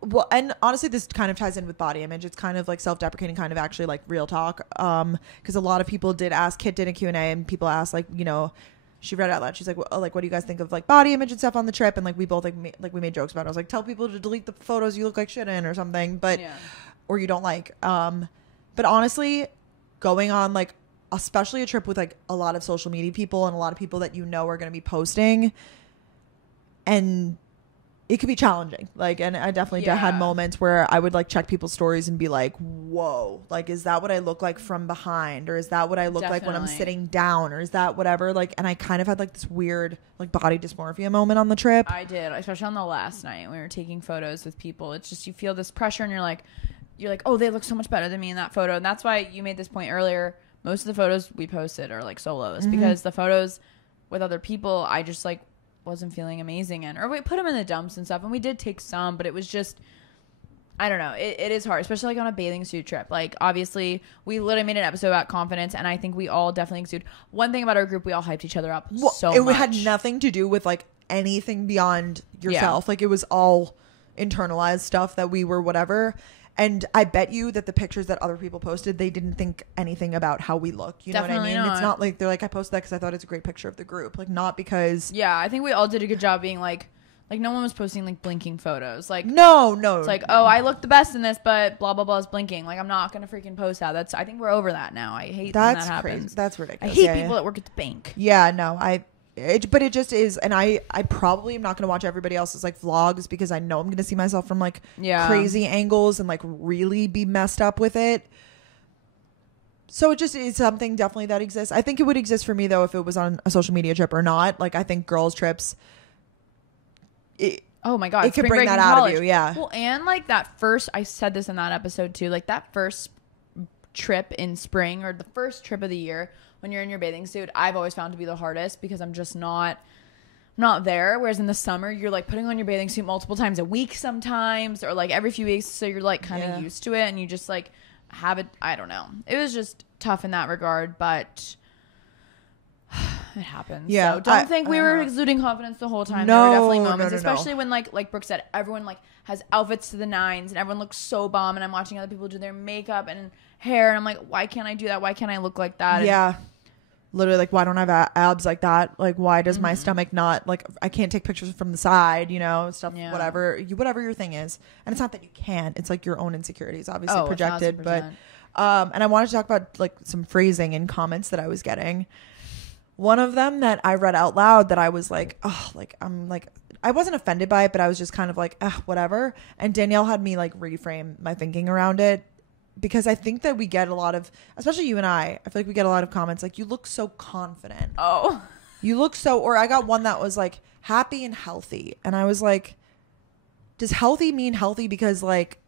well, and honestly, this kind of ties in with body image. It's kind of like self-deprecating, kind of actually like real talk. Because a lot of people did ask, Kit did a Q&A, and people asked, like, you know, she read it out loud. She's like, well, like, what do you guys think of like body image and stuff on the trip? And like, we both we made jokes about it. I was like, tell people to delete the photos you look like shit in or something, but or you don't like. But honestly, going on like, especially a trip with like a lot of social media people and a lot of people that you know are going to be posting, and it could be challenging. Like, and I definitely had moments where I would like check people's stories and be like, whoa, like, is that what I look like from behind? Or is that what I look like when I'm sitting down? Or is that whatever? Like, and I kind of had like this weird like body dysmorphia moment on the trip. I did, especially on the last night when we were taking photos with people. It's just, you feel this pressure and you're like, oh, they look so much better than me in that photo. And that's why you made this point earlier. Most of the photos we posted are like solos, because the photos with other people, I just like wasn't feeling amazing in, or we put them in the dumps and stuff, and we did take some, but it was just, I don't know, it is hard, especially like on a bathing suit trip. Like, obviously we literally made an episode about confidence, and I think we all definitely exude. One thing about our group, we all hyped each other up so much. It had nothing to do with like anything beyond yourself. Like, it was all internalized stuff that we were whatever. And I bet you that the pictures that other people posted, they didn't think anything about how we look. You know what I mean? It's not like they're like, I posted that because I thought it's a great picture of the group. Like, not because... Yeah, I think we all did a good job being like no one was posting like blinking photos. Like, no. It's like, oh, I look the best in this, but blah, blah, blah is blinking. Like, I'm not going to freaking post that. I think we're over that now. I hate when that happens. Crazy. That's ridiculous. I hate people that work at the bank. Yeah, no, but it just is, and I probably am not going to watch everybody else's like vlogs, because I know I'm going to see myself from like crazy angles and like really be messed up with it. So it just is something definitely that exists. I think it would exist for me though if it was on a social media trip or not. Like, I think girls trips, oh my god, it could bring that out of you. Yeah. Well, and like that first, I said this in that episode too, like that first trip in spring, or the first trip of the year when you're in your bathing suit, I've always found to be the hardest, because I'm just not there. Whereas in the summer, you're like putting on your bathing suit multiple times a week sometimes, or like every few weeks, so you're like kind of used to it, and you just like have it. I don't know, it was just tough in that regard, but it happens. Yeah, so don't think we were exuding confidence the whole time. No, there were definitely moments, especially no. when like Brooke said, everyone like has outfits to the nines and everyone looks so bomb, and I'm watching other people do their makeup and hair, and I'm like, why can't I do that? Why can't I look like that? Yeah. Literally, like, why don't I have abs like that? Like, why does my stomach not, like, I can't take pictures from the side, you know, stuff, whatever your thing is. And it's not that you can't, it's like your own insecurities, obviously projected. 1,000%. But and I wanted to talk about like some phrasing in comments that I was getting. One of them that I read out loud that I was like, oh, like, I'm like, I wasn't offended by it, but I was just kind of like, whatever. And Danielle had me like reframe my thinking around it, because I think that we get a lot of, especially you and I feel like we get a lot of comments like, you look so confident. Oh, you look so, or I got one that was like happy and healthy. And I was like, does healthy mean healthy because like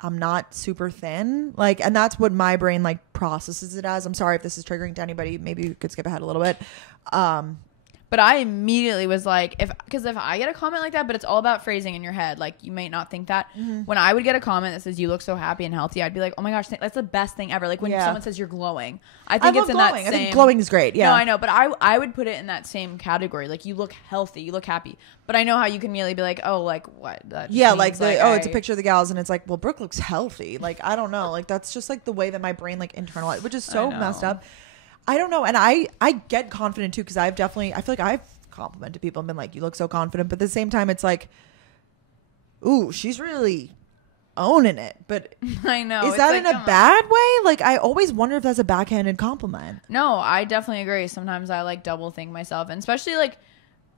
I'm not super thin? Like, and that's what my brain like processes it as. I'm sorry if this is triggering to anybody. Maybe you could skip ahead a little bit. But I immediately was like, because if I get a comment like that, but it's all about phrasing in your head. Like, you might not think that. When I would get a comment that says, you look so happy and healthy, I'd be like, oh my gosh, that's the best thing ever. Like, when someone says you're glowing. I think it's in glowing. that same. I think glowing is great. Yeah. No, I know. But I would put it in that same category. Like, you look healthy. You look happy. But I know how you can immediately be like, oh, like, what? That just means, like, it's a picture of the gals, and it's like, well, Brooke looks healthy. Like, I don't know. Like, that's just, like, the way that my brain, like, internalized, which is so messed up. I don't know. And I get confident, too, because I feel like I've complimented people and been like, you look so confident, but at the same time it's like, ooh, she's really owning it. But I know, is that like, in a bad way? Like, I always wonder if that's a backhanded compliment. No, I definitely agree. Sometimes I like double think myself, and especially like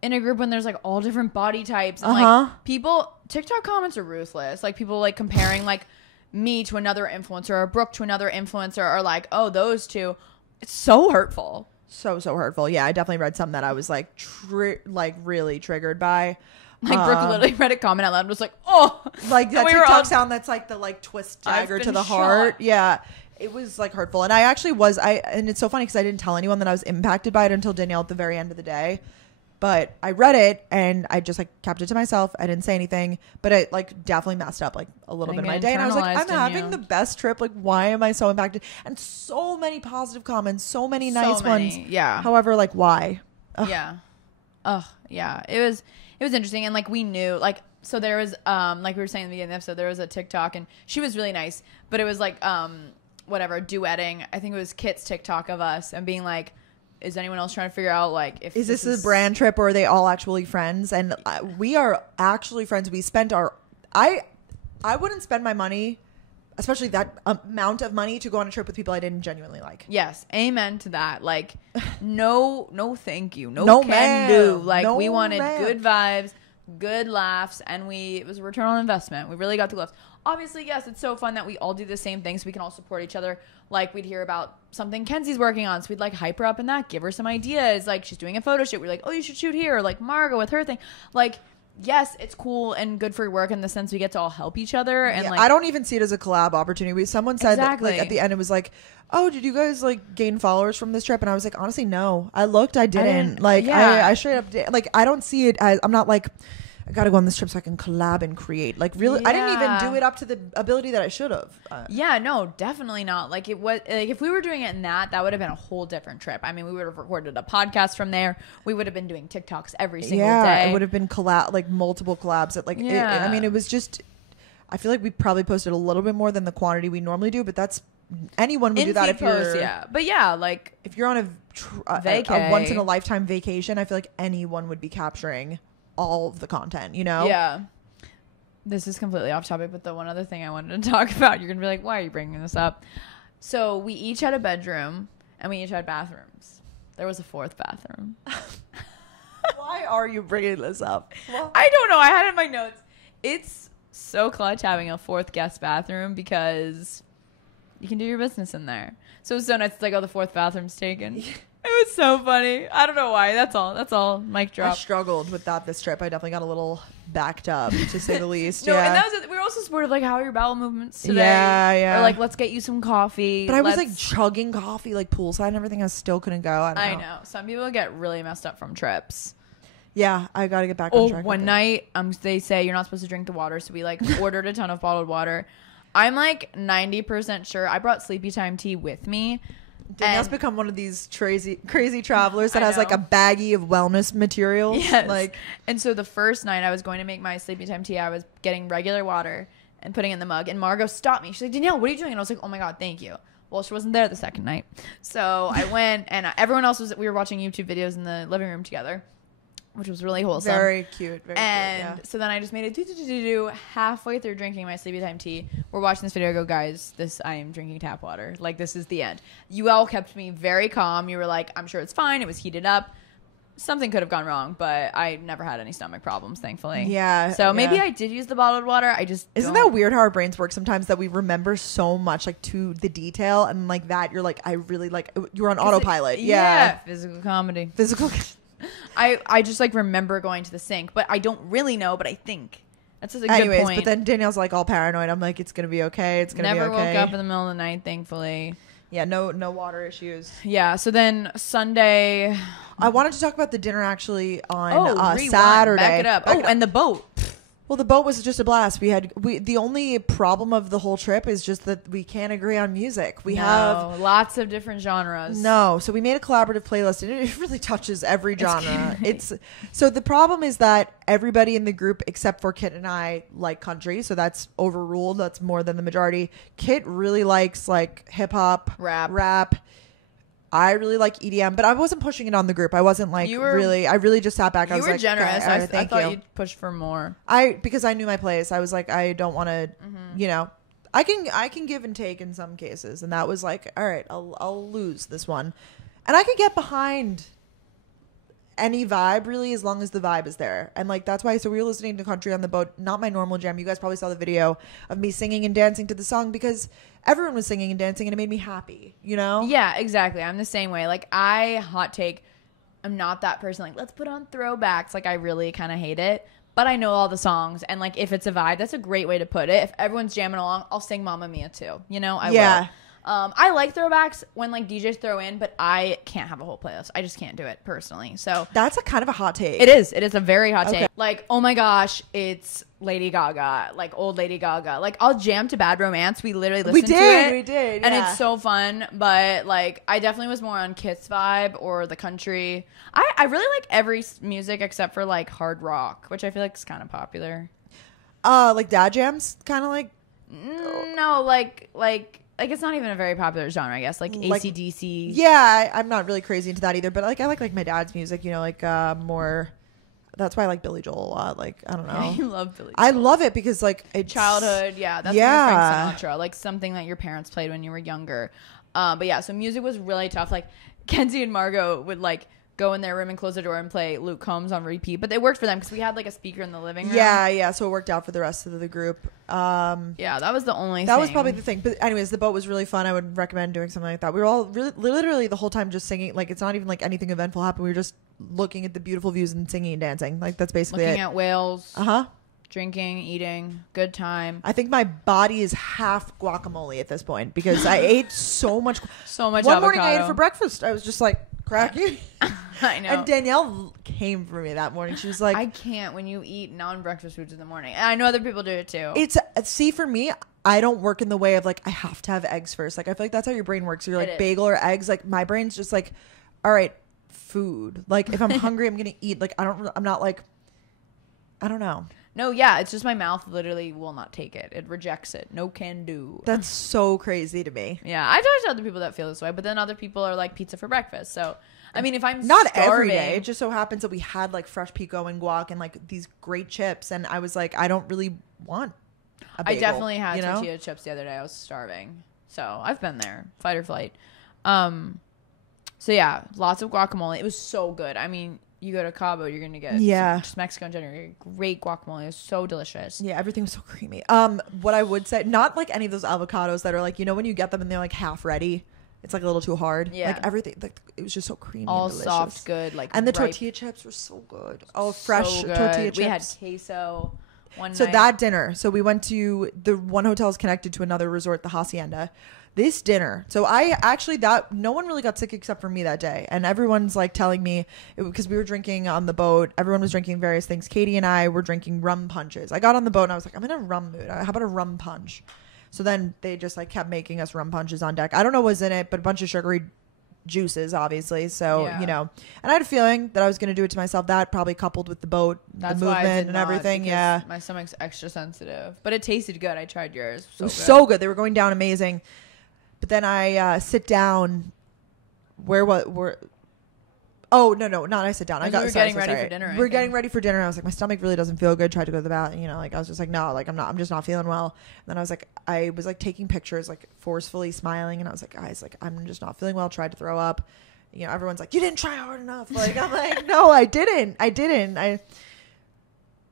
in a group when there's like all different body types and like people, TikTok comments are ruthless. Like, people like comparing like me to another influencer or Brooke to another influencer, or like, oh, those two. It's so hurtful. So hurtful. Yeah, I definitely read some that I was like really triggered by. Like, Brooke literally read a comment out loud and was like, oh, like that TikTok sound that's like the like twist dagger to the heart. Yeah, it was like hurtful. And I actually was, and it's so funny because I didn't tell anyone that I was impacted by it until Danielle at the very end of the day. But I read it and I just like kept it to myself. I didn't say anything, but it like definitely messed up like a little bit of my day. And I was like, I'm having the best trip. Like, why am I so impacted? And so many positive comments, so many nice ones. Yeah. However, like, why? Ugh. Yeah. Oh, yeah. It was interesting. And like, we knew, like, so there was, like we were saying in the beginning of the episode, there was a TikTok and she was really nice, but it was like, whatever, duetting. I think it was Kit's TikTok of us and being like, is anyone else trying to figure out like if is this a brand trip or are they all actually friends? And we are actually friends. We spent I wouldn't spend my money, especially that amount of money, to go on a trip with people I didn't genuinely like. Yes, amen to that. Like, no thank you, no can do. Like, we wanted good vibes, good laughs, and it was a return on investment. We really got the laughs. Obviously, yes, it's so fun that we all do the same thing so we can all support each other. Like, we'd hear about something Kenzie's working on, so we'd like hype her up in that, give her some ideas. Like, she's doing a photo shoot, we're like, oh, you should shoot here. Or like Margo with her thing. Like, yes, it's cool and good for work in the sense we get to all help each other. And like, I don't even see it as a collab opportunity. Someone said like at the end, it was like, oh, did you guys like gain followers from this trip? And I was like, honestly, no. I looked, I didn't. Like, yeah. I straight up did. Like, I don't see it as, I'm not like, I gotta go on this trip so I can collab and create. Like, really, yeah. I didn't even do it up to the ability that I should have. Yeah, no, definitely not. Like, it was like, if we were doing it in that would have been a whole different trip. I mean, we would have recorded a podcast from there. We would have been doing TikToks every single day. It would have been multiple collabs. At like, I mean, it was just. I feel like we probably posted a little bit more than the quantity we normally do, but that's anyone would do that if you're. Yeah, but yeah, like if you're on a once in a lifetime vacation, I feel like anyone would be capturing all of the content, you know? Yeah. This is completely off topic, but the one other thing I wanted to talk about, you're going to be like, why are you bringing this up? So we each had a bedroom and we each had bathrooms. There was a fourth bathroom. Why are you bringing this up? Well, I don't know. I had it in my notes. It's so clutch having a fourth guest bathroom because you can do your business in there. So it was so nice. It's like, oh, the fourth bathroom's taken. It was so funny. I don't know why. That's all. Mic drop. I struggled with that this trip. I definitely got a little backed up, to say the least. No, and that was it. We were also supportive, like, how are your bowel movements today? Yeah. Or like, let's get you some coffee. But I was like chugging coffee, like poolside and everything. I still couldn't go. I know. Some people get really messed up from trips. Yeah, I got to get back on track. One night, they say you're not supposed to drink the water, so we like ordered a ton of bottled water. I'm like 90% sure. I brought sleepy time tea with me. Danielle's become one of these crazy travelers that has like a baggie of wellness materials. Yes. Like, and so the first night I was going to make my sleepy time tea, I was getting regular water and putting it in the mug, and Margo stopped me. She's like, Danielle, what are you doing? And I was like, oh my God, thank you. Well, she wasn't there the second night. So I went, and everyone else we were watching YouTube videos in the living room together, which was really wholesome. Very cute. So then I just made it halfway through drinking my sleepy time tea. We're watching this video. I go, guys, I am drinking tap water. Like, this is the end. You all kept me very calm. You were like, I'm sure it's fine. It was heated up. Something could have gone wrong, but I never had any stomach problems, thankfully. Yeah. So maybe I did use the bottled water. I just Isn't that weird how our brains work sometimes, that we remember so much, like, to the detail, and like that you're like, I really like, you're on autopilot. Yeah. Physical comedy. Physical. I just like remember going to the sink, but I don't really know, but I think that's just a good point. But then Danielle's like all paranoid. I'm like, it's gonna be okay. It's gonna be okay. Never woke up in the middle of the night, thankfully. Yeah, no water issues. Yeah. So then Sunday, I wanted to talk about the dinner actually on rewind. Saturday. Back it up. And the boat. Well, the boat was just a blast. The only problem of the whole trip is just that we can't agree on music. We have lots of different genres. No, so we made a collaborative playlist, and it really touches every genre. So the problem is that everybody in the group except for Kit and I like country, so that's overruled. That's more than the majority. Kit really likes like hip hop, rap. I really like EDM, but I wasn't pushing it on the group. I wasn't like I really just sat back. I was like, generous. Okay, I thought you'd push for more. Because I knew my place. I was like, I don't want to, I can give and take in some cases. And that was like, all right, I'll lose this one. And I could get behind any vibe really, as long as the vibe is there. And like, that's why, so we were listening to country on the boat, not my normal jam. You guys probably saw the video of me singing and dancing to the song because everyone was singing and dancing and it made me happy, Yeah, exactly. I'm the same way. Like, hot take, I'm not that person like, let's put on throwbacks. Like, I really kind of hate it, but I know all the songs, and like, if it's a vibe, that's a great way to put it. If everyone's jamming along, I'll sing Mamma Mia too, I will. I like throwbacks when like DJs throw in, but I can't have a whole playlist. I just can't do it personally. So that's a kind of a hot take. It is a very hot take. Like, oh my gosh, it's Lady Gaga, like old Lady Gaga. Like, I'll jam to Bad Romance. We literally listened to it. We did. Yeah. And it's so fun. But like, I definitely was more on Kit's vibe or the country. I really like every music except for like hard rock, which I feel like is kind of popular. Like dad jams, kind of like. No, like it's not even a very popular genre, I guess. Like AC/DC. Yeah, I'm not really crazy into that either. But like, I like my dad's music. More. That's why I like Billy Joel a lot. Like, I don't know. Yeah, you love Billy Joel. I love it because like it's childhood. Yeah, that's Frank Sinatra. Like something that your parents played when you were younger. But yeah, so music was really tough. Like Kenzie and Margo would like go in their room and close the door and play Luke Combs on repeat, but it worked for them because we had like a speaker in the living room. Yeah, so it worked out for the rest of the group. Yeah, that was the only thing. That was probably the thing. But anyways, the boat was really fun. I would recommend doing something like that. We were all literally the whole time just singing. Like, it's not even like anything eventful happened. We were just looking at the beautiful views and singing and dancing. Like, that's basically looking at whales. Uh-huh. Drinking, eating, good time. I think my body is half guacamole at this point because I ate so much. One avocado. Morning I ate it for breakfast. I was just like, cracking. I know. And Danielle came for me that morning. She was like, I can't when you eat non-breakfast foods in the morning. And I know other people do it too. See, for me, I don't work in the way of like, I have to have eggs first. Like, I feel like that's how your brain works. You're like bagel or eggs. Like, my brain's just like, all right, food. Like, if I'm hungry, I'm going to eat. Like, I'm not like, I don't know. No, yeah, it's just my mouth literally will not take it. It rejects it. No can do. That's so crazy to me. Yeah, I've talked to other people that feel this way, but then other people are like pizza for breakfast. So, I mean, if I'm not starving, every day, it just so happens that we had like fresh pico and guac and like these great chips, and I was like, I don't really want a bagel. I definitely had tortilla chips the other day. I was starving, so I've been there, fight or flight. So yeah, lots of guacamole. It was so good. I mean, you go to Cabo, you're gonna get just Mexico in general. Great guacamole. It was so delicious. Yeah, everything was so creamy. What I would say, not like any of those avocados that are like, you know, when you get them and they're like half ready, it's like a little too hard. Yeah, like everything, like it was just so creamy, all and delicious. Soft, good, like and the tortilla chips were so good. Oh, fresh tortilla chips. We had queso one night. So that dinner. So we went to the one hotel is connected to another resort, the Hacienda. This dinner. So no one really got sick except for me that day. And everyone's like telling me, because we were drinking on the boat, everyone was drinking various things. Katy and I were drinking rum punches. I got on the boat and I was like, I'm in a rum mood. How about a rum punch? So then they just like kept making us rum punches on deck. I don't know what was in it, but a bunch of sugary juices, obviously. So, you know, and I had a feeling that I was going to do it to myself. That probably coupled with the boat, the movement and everything. Yeah. My stomach's extra sensitive, but it tasted good. I tried yours. It was so good. They were going down amazing. But then I sit down. Oh, no, not I sit down. Getting ready for dinner. We're getting ready for dinner. I was like, my stomach really doesn't feel good. Tried to go to the bathroom. You know, like I was just like, no, like I'm just not feeling well. And then I was like taking pictures, like forcefully smiling. And I was like, guys, like I'm just not feeling well. Tried to throw up. You know, everyone's like, you didn't try hard enough. Like, I'm like, no, I didn't.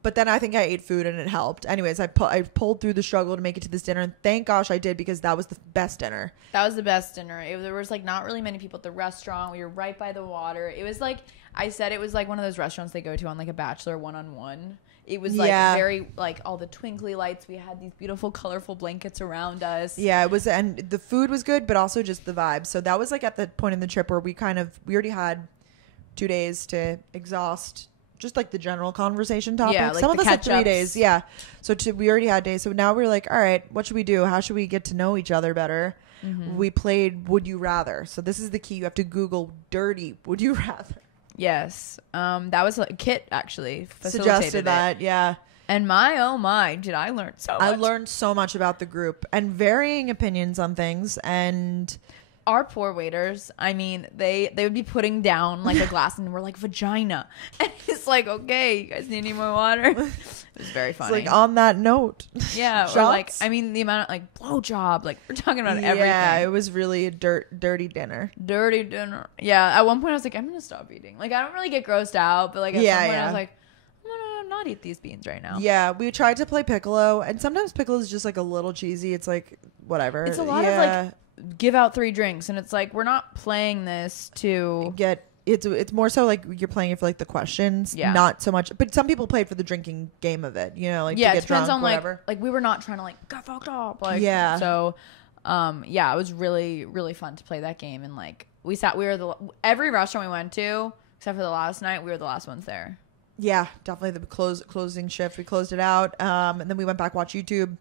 But then I think I ate food and it helped. Anyways, I pulled through the struggle to make it to this dinner. And thank gosh I did, because that was the best dinner. That was the best dinner. There was like not really many people at the restaurant. We were right by the water. It was like, I said, it was like one of those restaurants they go to on like a bachelor one-on-one. It was like very like all the twinkly lights. We had these beautiful colorful blankets around us. Yeah, it was, and the food was good, but also just the vibe. So that was like at the point in the trip where we already had 2 days to exhaust just like the general conversation topics. Yeah, like some of us had 3 catch-ups. days. Yeah. So we already had days. So now we're like, all right, what should we do? How should we get to know each other better? We played Would You Rather. So this is the key. You have to Google dirty Would You Rather. Yes. That was like Kit actually Suggested that. Yeah. And oh my, did I learn so much. I learned so much about the group and varying opinions on things. And our poor waiters, I mean, they would be putting down like a glass and we're like, vagina. And it's like, okay, you guys need any more water? It was very funny. It's like, on that note. Yeah. Shots? Or like, I mean, the amount of like blowjob, like we're talking about everything. Yeah, it was really a dirty dinner. Dirty dinner. Yeah. At one point I was like, I'm going to stop eating. Like, I don't really get grossed out, but like at some point I was like, I'm going to not eat these beans right now. Yeah. We tried to play Piccolo, and sometimes Piccolo is just like a little cheesy. It's like, whatever. It's a lot of like, give out 3 drinks, and it's like, we're not playing this to get it's more so like you're playing it for like the questions, not so much, but some people play it for the drinking game of it, you know, like to get it depends drunk, on whatever. like we were not trying to like get fucked up, like so it was really, really fun to play that game. And like we were every restaurant we went to except for the last night, we were the last ones there. Yeah, definitely the closing shift, we closed it out, and then we went back, watch YouTube.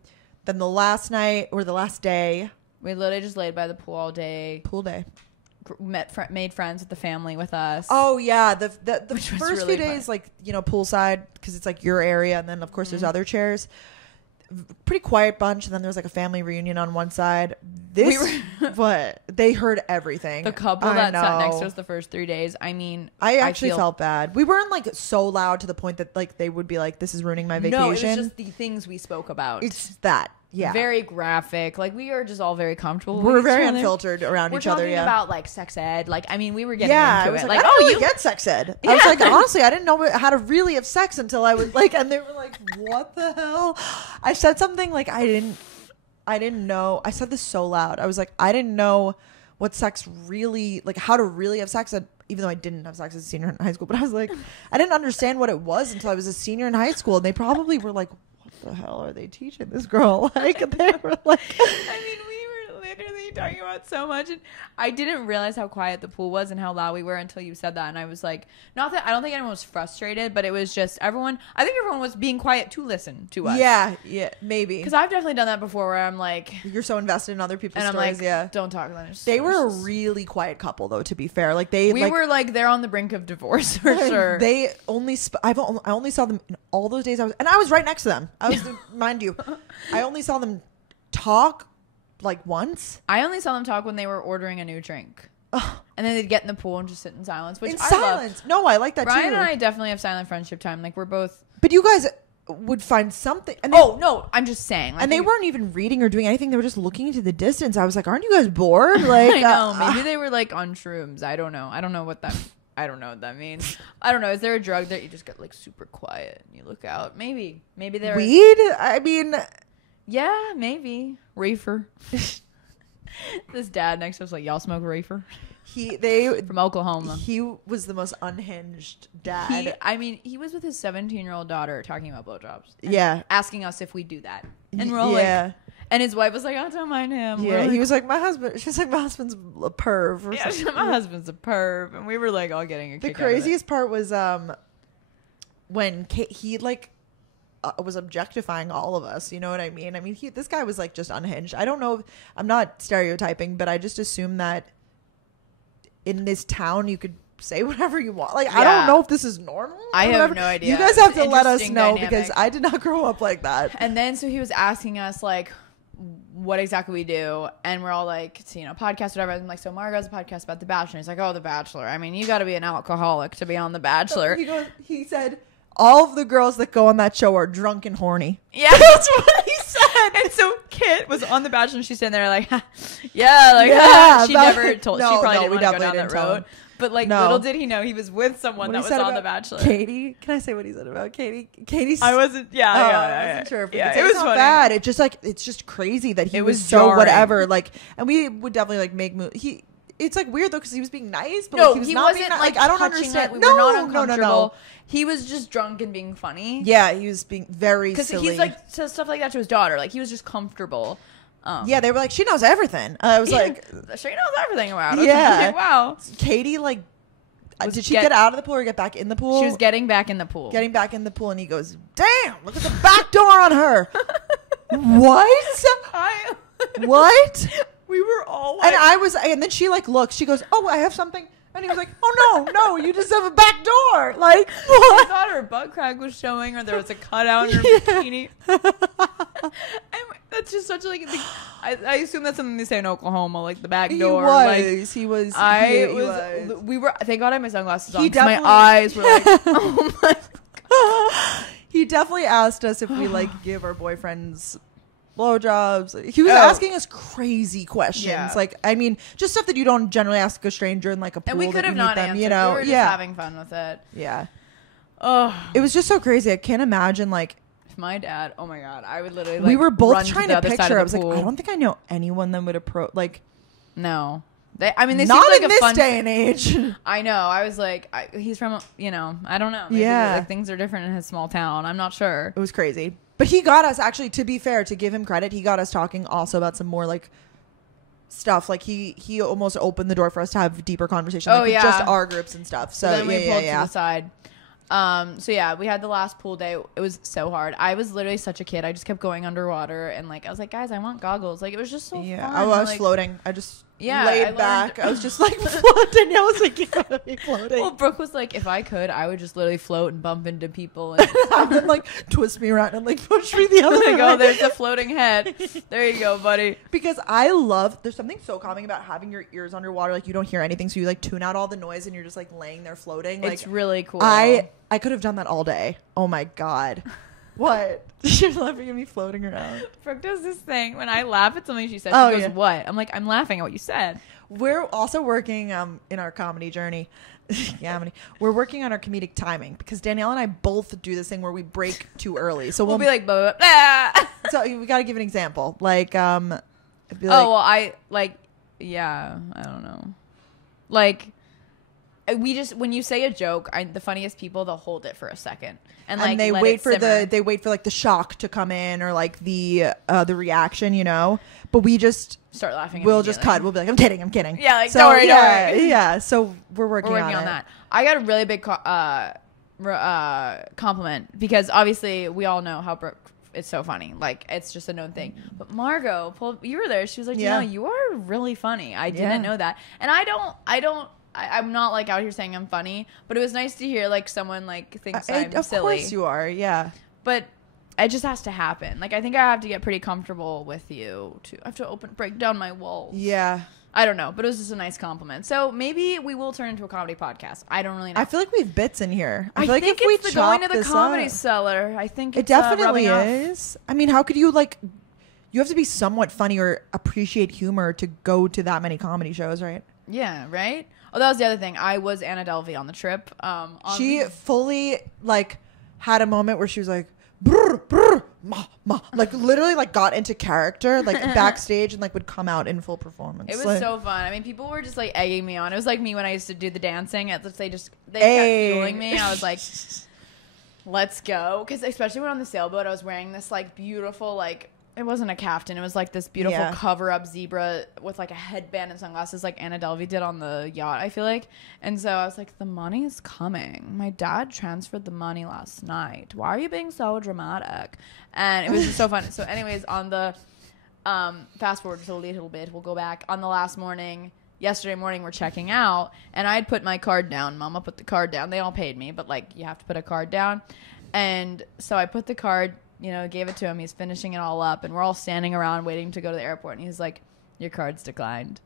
Then the last night or the last day, we literally just laid by the pool all day. Pool day. Made friends with the family with us. Oh yeah, the first really few days, fun. Like, you know, poolside, because it's like your area, and then of course there's other chairs. Pretty quiet bunch, and then there's like a family reunion on one side. But they heard everything. The couple that sat next to us the first 3 days. I mean, I actually felt bad. We weren't like so loud to the point that like they would be like, "This is ruining my vacation." No, it was just the things we spoke about. It's that. Yeah. Very graphic. Like, we are just all very comfortable. We're very unfiltered around each other. We're talking about like sex ed. Like, I mean, we were getting into it. Like, oh, you get sex ed. Yeah. I was like, honestly, I didn't know how to really have sex until I was like, and they were like, what the hell? I said something like, I didn't know. I said this so loud. I was like, I didn't know what sex really, like how to really have sex, even though I didn't have sex as a senior in high school. But I was like, I didn't understand what it was until I was a senior in high school. And they probably were like, the hell are they teaching this girl? Like, they were like, I mean, we were literally talking about so much, and I didn't realize how quiet the pool was and how loud we were until you said that. And I was like, not that I don't think anyone was frustrated, but it was just I think everyone was being quiet to listen to us. Yeah, maybe, because I've definitely done that before where I'm like, you're so invested in other people's stories, I'm like, yeah, don't talk about it. They were a really quiet couple, though, to be fair. Like, we were like, they're on the brink of divorce for sure. They only I only saw them in all those days I was right next to them. I was mind you, I only saw them talk like once. I only saw them talk when they were ordering a new drink. And then they'd get in the pool and just sit in silence, which I loved. No, I like that too. Brian and I definitely have silent friendship time. Like, we're both. But you guys would find something. And no, I'm just saying. Like, and they weren't even reading or doing anything. They were just looking into the distance. I was like, aren't you guys bored? Like, I know. Maybe they were like on shrooms. I don't know. I don't know what that means. I don't know. Is there a drug that you just get like super quiet and you look out? Maybe there. Weed? I mean, yeah, maybe. Reefer. This dad next to us like, y'all smoke reefer? They from Oklahoma. He was the most unhinged dad. He was with his 17-year-old daughter talking about blowjobs. Yeah. Asking us if we do that. And we're all like, and his wife was like, oh, don't mind him. Yeah, he was like, she's like, my husband's a perv. Or something. My husband's a perv. And we were like all getting a kick out of it. The craziest part was when he like was objectifying all of us. You know what I mean? I mean, this guy was like just unhinged. I don't know. I'm not stereotyping, but I just assume that in this town you could say whatever you want. Like, I don't know if this is normal. I have no idea. You guys have to let us know, because I did not grow up like that. And then so he was asking us like what exactly we do, and we're all like, it's, you know, podcast, whatever. I'm like, so Margo's a podcast about The Bachelor. He's like, oh, The Bachelor. I mean, you got to be an alcoholic to be on The Bachelor. He said, all of the girls that go on that show are drunk and horny. Yeah, that's what he said. And so Kit was on The Bachelor, and she's sitting there like, she never told. She probably didn't want to go down that road. But like, little did he know he was with someone that was on The Bachelor. Katy, can I say what he said about Katy? Katy's. I wasn't. I wasn't sure. It was not bad. It just like, it's just crazy that he was so whatever. Like, and we would definitely like make moves. It's like weird though, because he was being nice, but like, he wasn't being, like I don't understand. We were not uncomfortable. No. He was just drunk and being funny. Yeah, he was being very silly. Because he's like says stuff like that to his daughter. Like, he was just comfortable. Yeah, they were like, she knows everything. I was like, she knows everything about us. Yeah, like, wow. Katy, like, did she get out of the pool or get back in the pool? She was getting back in the pool. Getting back in the pool, and he goes, "Damn! Look at the back door on her." What? What? We were all like, and then she like looks. She goes, "Oh, I have something." And he was like, "Oh no, you just have a back door." Like, what? I thought her butt crack was showing, or there was a cutout in her bikini. And that's just such like. I assume that's something they say in Oklahoma, like the back door. He was. We were. Thank God I had my sunglasses on. My eyes were like, oh my God. He definitely asked us if we like give our boyfriends blowjobs. He was asking us crazy questions. Yeah. Like, I mean, just stuff that you don't generally ask a stranger in like a pool. And we could have not answered. You know, we were just having fun with it. Yeah. Oh, it was just so crazy. I can't imagine like if my dad. Oh my God, I would literally. We were both run trying to to picture. I was like, I don't think I know anyone that would approach. Like, no. They not seemed like in this day and age. I know. I was like, he's from, I don't know. Maybe like things are different in his small town. I'm not sure. It was crazy. But he got us, actually, to be fair, to give him credit, he got us talking also about some more like stuff. Like he almost opened the door for us to have deeper conversations. Like, with just our groups and stuff. So then we pulled to the side. So yeah, we had the last pool day. It was so hard. I was literally such a kid. I just kept going underwater and like I was like, guys, I want goggles. Like it was just so fun. I was like, floating. I just laid back. I was just like Danielle was like, you gotta be floating. Well, Brooke was like, if I could, I would just literally float and bump into people and then like twist me around and like push me the other way. Go, there's a floating head. There you go, buddy. Because there's something so calming about having your ears underwater, like you don't hear anything, so you like tune out all the noise and you're just like laying there floating. Like, it's really cool. I could have done that all day. Oh my God. What? You're laughing at me floating around. Brooke does this thing when I laugh at something she says. She goes, "What?" I'm like, "I'm laughing at what you said." We're also working in our comedy journey. We're working on our comedic timing because Danielle and I both do this thing where we break too early. So we'll be like, blah, blah, blah. So we got to give an example. Like, I don't know. Like, when you say a joke, the funniest people, they'll hold it for a second and they wait for like the shock to come in or like the reaction, you know. But we just start laughing. We'll just cut. We'll be like, I'm kidding. Yeah, like don't worry. Yeah. So we're working on that. I got a really big compliment because obviously we all know how Brooke. It's so funny. Like, it's just a known thing. But Margo, you were there. She was like, you are really funny. I didn't know that. And I'm not like out here saying I'm funny, but it was nice to hear like someone like thinks I'm silly. Of course you are, yeah. But it just has to happen. Like I think I have to get pretty comfortable with you I have to break down my walls. Yeah. I don't know, but it was just a nice compliment. So maybe we will turn into a comedy podcast. I don't really know. I feel like we have bits in here. I feel like think if we it's going to the comedy cellar. I think it definitely is. I mean, how could you like? You have to be somewhat funny or appreciate humor to go to that many comedy shows, right? Yeah, right. Oh, that was the other thing. I was Anna Delvey on the trip. She fully like had a moment where she was like, brr, brr, ma, ma, like literally like got into character like backstage and like would come out in full performance. It was so fun. I mean, people were just like egging me on. It was like me when I used to do the dancing. They kept fueling me. I was like, let's go. Because especially when on the sailboat, I was wearing this like beautiful like. It wasn't a caftan. It was like this beautiful cover-up zebra with like a headband and sunglasses like Anna Delvey did on the yacht, I feel like. And so I was like, the money's coming. My dad transferred the money last night. Why are you being so dramatic? And it was just so fun. So anyways, on the fast forward just a little bit, we'll go back. On the last morning, yesterday morning, we're checking out. And I had put my card down. Mama put the card down. They all paid me, but like you have to put a card down. And so I put the card gave it to him. He's finishing it all up, and we're all standing around waiting to go to the airport. And he's like, "Your card's declined."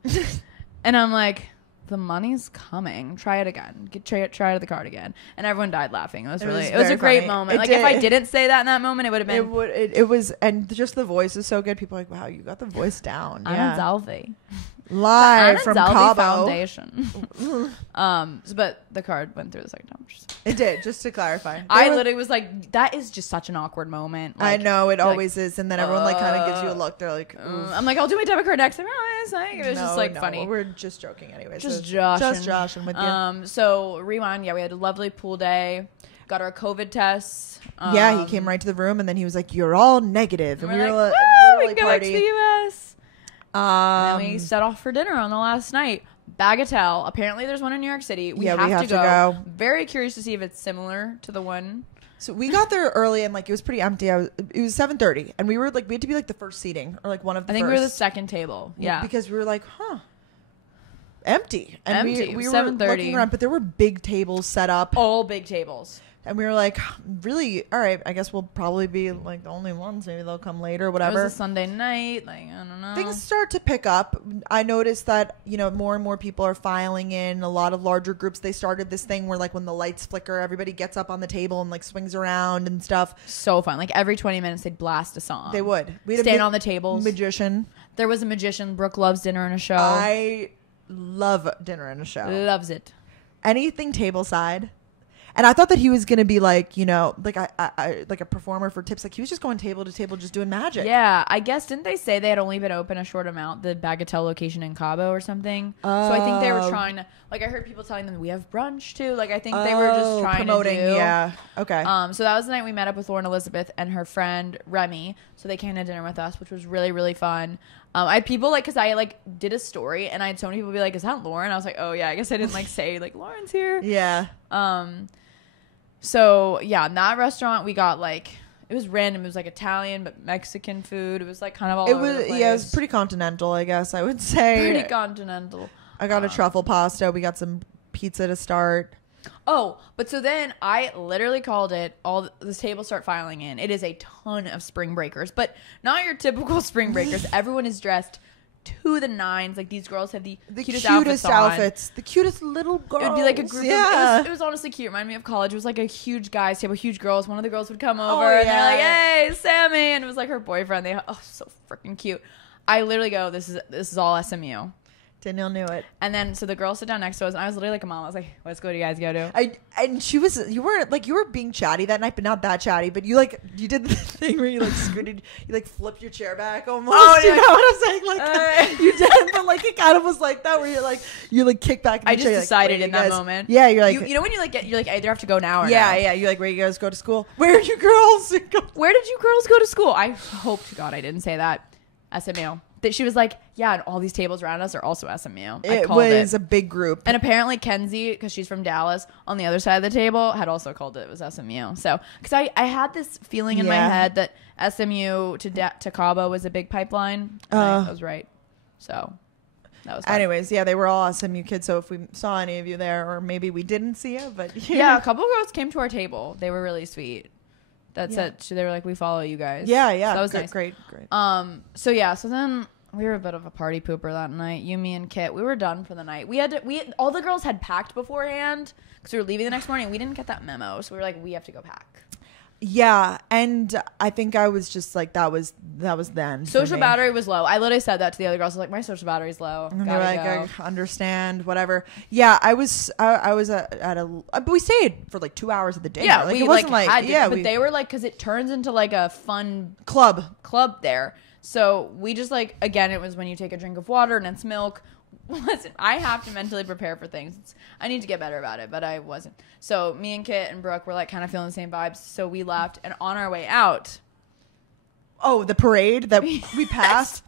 And I'm like, "The money's coming. Try it again. Try the card again." And everyone died laughing. It was a great moment. Like if I didn't say that in that moment, it would have been. It was, and just the voice is so good. People are like, "Wow, you got the voice down." Anna Delvey. Live from Cabo Foundation. But the card went through the second time. It did, just to clarify. I literally was like, that is just such an awkward moment. Like, I know, it always is. And then everyone like kind of gives you a look. They're like, I'm like, I'll do my debit card next time. It was just like funny. We're just joking anyway. Just joshing with you. So rewind. Yeah, we had a lovely pool day. Got our COVID tests. Yeah, he came right to the room and then he was like, "You're all negative." And we were like, we can go back to the US. And then we set off for dinner on the last night. Bagatelle. Apparently, there's one in New York City. We have to go. Very curious to see if it's similar to the one. So we got there early and like it was pretty empty. It was 7:30 and we were like, we had to be like the first seating or like one of the I think first. we were the second table. Yeah. Because we were like, empty. And empty. we were 7:30. looking around, but there were big tables set up. All big tables. And we were like, really? All right, I guess we'll probably be like the only ones. Maybe they'll come later, whatever. It was a Sunday night. Like, I don't know. Things start to pick up. I noticed that, more and more people are filing in. A lot of larger groups, they started this thing where like when the lights flicker, everybody gets up on the table and like swings around and stuff. So fun. Like every 20 minutes, they'd blast a song. They would. We'd stand on the tables. Magician. There was a magician. Brooke loves dinner and a show. I love dinner and a show. Loves it. Anything table side. And I thought that he was going to be like, like like a performer for tips. Like he was just going table to table, just doing magic. Yeah. I guess, didn't they say they had only been open a short amount, the Bagatelle location in Cabo or something? Oh. So I think they were trying to, like I heard people telling them we have brunch too. Like I think they were just trying promoting, to do. Yeah. Okay. So that was the night we met up with Lauren Elizabeth and her friend Remy. So they came to dinner with us, which was really, really fun. I had people because I did a story and I had so many people be like, is that Lauren? I was like, oh yeah, I guess I didn't say Lauren's here. Yeah. So yeah, in that restaurant we got it was random. It was Italian but Mexican food. It was kind of all over the place. Yeah, it was pretty continental, I guess I would say. Pretty continental. I got a truffle pasta. We got some pizza to start. Oh, but so then I literally called it. All the tables start filing in. It is a ton of spring breakers, but not your typical spring breakers. Everyone is dressed to the nines. Like these girls have the cutest outfits. The cutest little girls. It would be like a group of, it was honestly cute. It reminded me of college. It was like a huge guys table, huge girls. One of the girls would come over and they're like, hey, Sammy. And it was like her boyfriend. So freaking cute. I literally go, this is all SMU. Danielle knew it. And then so the girl sit down next to us and I was literally like a mom. I was like, what school do you guys go to? You were being chatty that night, but not that chatty. But you did the thing where you scooted, you flipped your chair back almost. Oh, you know what I'm saying? You did, but it kind of was like that where you kick back. In I just decided in that moment. Yeah, you're like, you know when you you're like, I either have to go now or yeah, now. yeah. You're like, where you guys go to school? Where are you girls? Where did you girls go to school? I hope to God I didn't say that. SMU. That she was like, yeah, and all these tables around us are also SMU. It was a big group. And apparently Kenzie, because she's from Dallas, on the other side of the table, had also called it was SMU. So, because I had this feeling in my head that SMU to Cabo was a big pipeline. I was right. So, that was fun. Anyways, yeah, they were all SMU kids. So if we saw any of you there, or maybe we didn't see you, but yeah, a couple of girls came to our table. They were really sweet. That's it. They were like, we follow you guys. Yeah, yeah. So that was nice. Great. So then we were a bit of a party pooper that night. You, me, and Kit. We were done for the night. All the girls had packed beforehand because we were leaving the next morning. We didn't get that memo, so we were like, we have to go pack. Yeah, and I think I was just like, that was then. Social battery was low. I literally said that to the other girls. I was like, my social battery's low. And they're like, I understand, whatever. Yeah, I was at a, but we stayed for 2 hours at the dinner. Yeah, it wasn't but they were because it turns into a fun club there. So we just again, it was when you take a drink of water and it's milk. Listen, I have to mentally prepare for things. I need to get better about it, but I wasn't. So me and Kit and Brooke were kind of feeling the same vibes. So we left, and on our way out, the parade that we passed.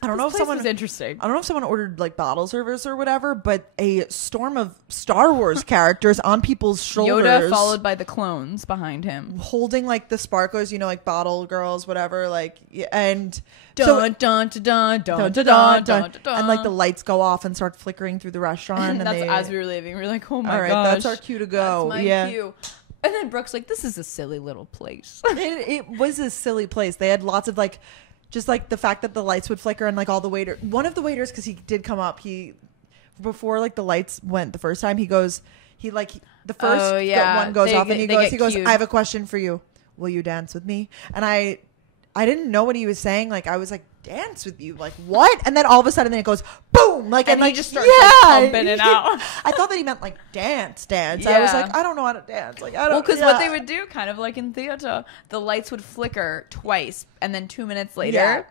I don't know if someone was interesting. I don't know if someone ordered bottle service or whatever, but a storm of Star Wars characters on people's shoulders. Yoda followed by the clones behind him, holding the sparklers, bottle girls, whatever, and dun dun dun dun dun dun dun, and the lights go off and start flickering through the restaurant. And that's as we were leaving. We were like, oh my all right, gosh, that's our cue to go. That's my cue. And then Brooke's like, this is a silly little place. It was a silly place. They had lots of just the fact that the lights would flicker and all the waiter, one of the waiters, because he did come up, before the lights went the first time, the first one goes off and he goes, I have a question for you. Will you dance with me? And I didn't know what he was saying. I was like, dance with you? What? And then all of a sudden, then it goes boom. And he just starts pumping it out. I thought that he meant dance. Yeah. I was like, I don't know how to dance. I don't. Well, because what they would do, kind of like in theater, the lights would flicker twice, and then 2 minutes later. Yeah.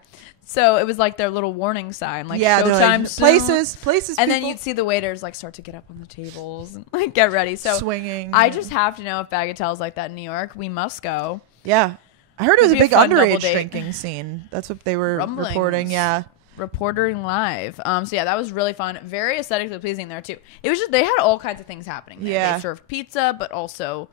So it was their little warning sign, showtime, places, and people. Then you'd see the waiters start to get up on the tables and get ready. So swinging. I just have to know if Bagatelle's like that in New York. We must go. Yeah. I heard it was a big underage drinking scene. That's what they were reporting. Yeah. reportering live. So yeah, that was really fun. Very aesthetically pleasing there too. It was just, they had all kinds of things happening there. Yeah. They served pizza, but also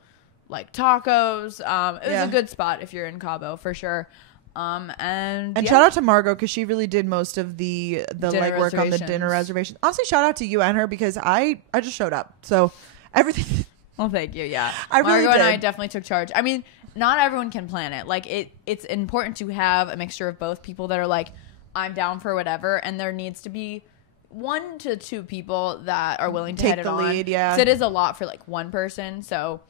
like tacos. It was a good spot if you're in Cabo for sure. And shout out to Margo, because she really did most of the legwork on the dinner reservation. Honestly, shout out to you and her, because I just showed up. So everything. Well, thank you. Yeah. Margo really and I definitely took charge. I mean, not everyone can plan it. Like it's important to have a mixture of both people that are like, I'm down for whatever, and there needs to be 1 to 2 people that are willing to take head it the on. lead. Yeah. So it is a lot for like one person. So,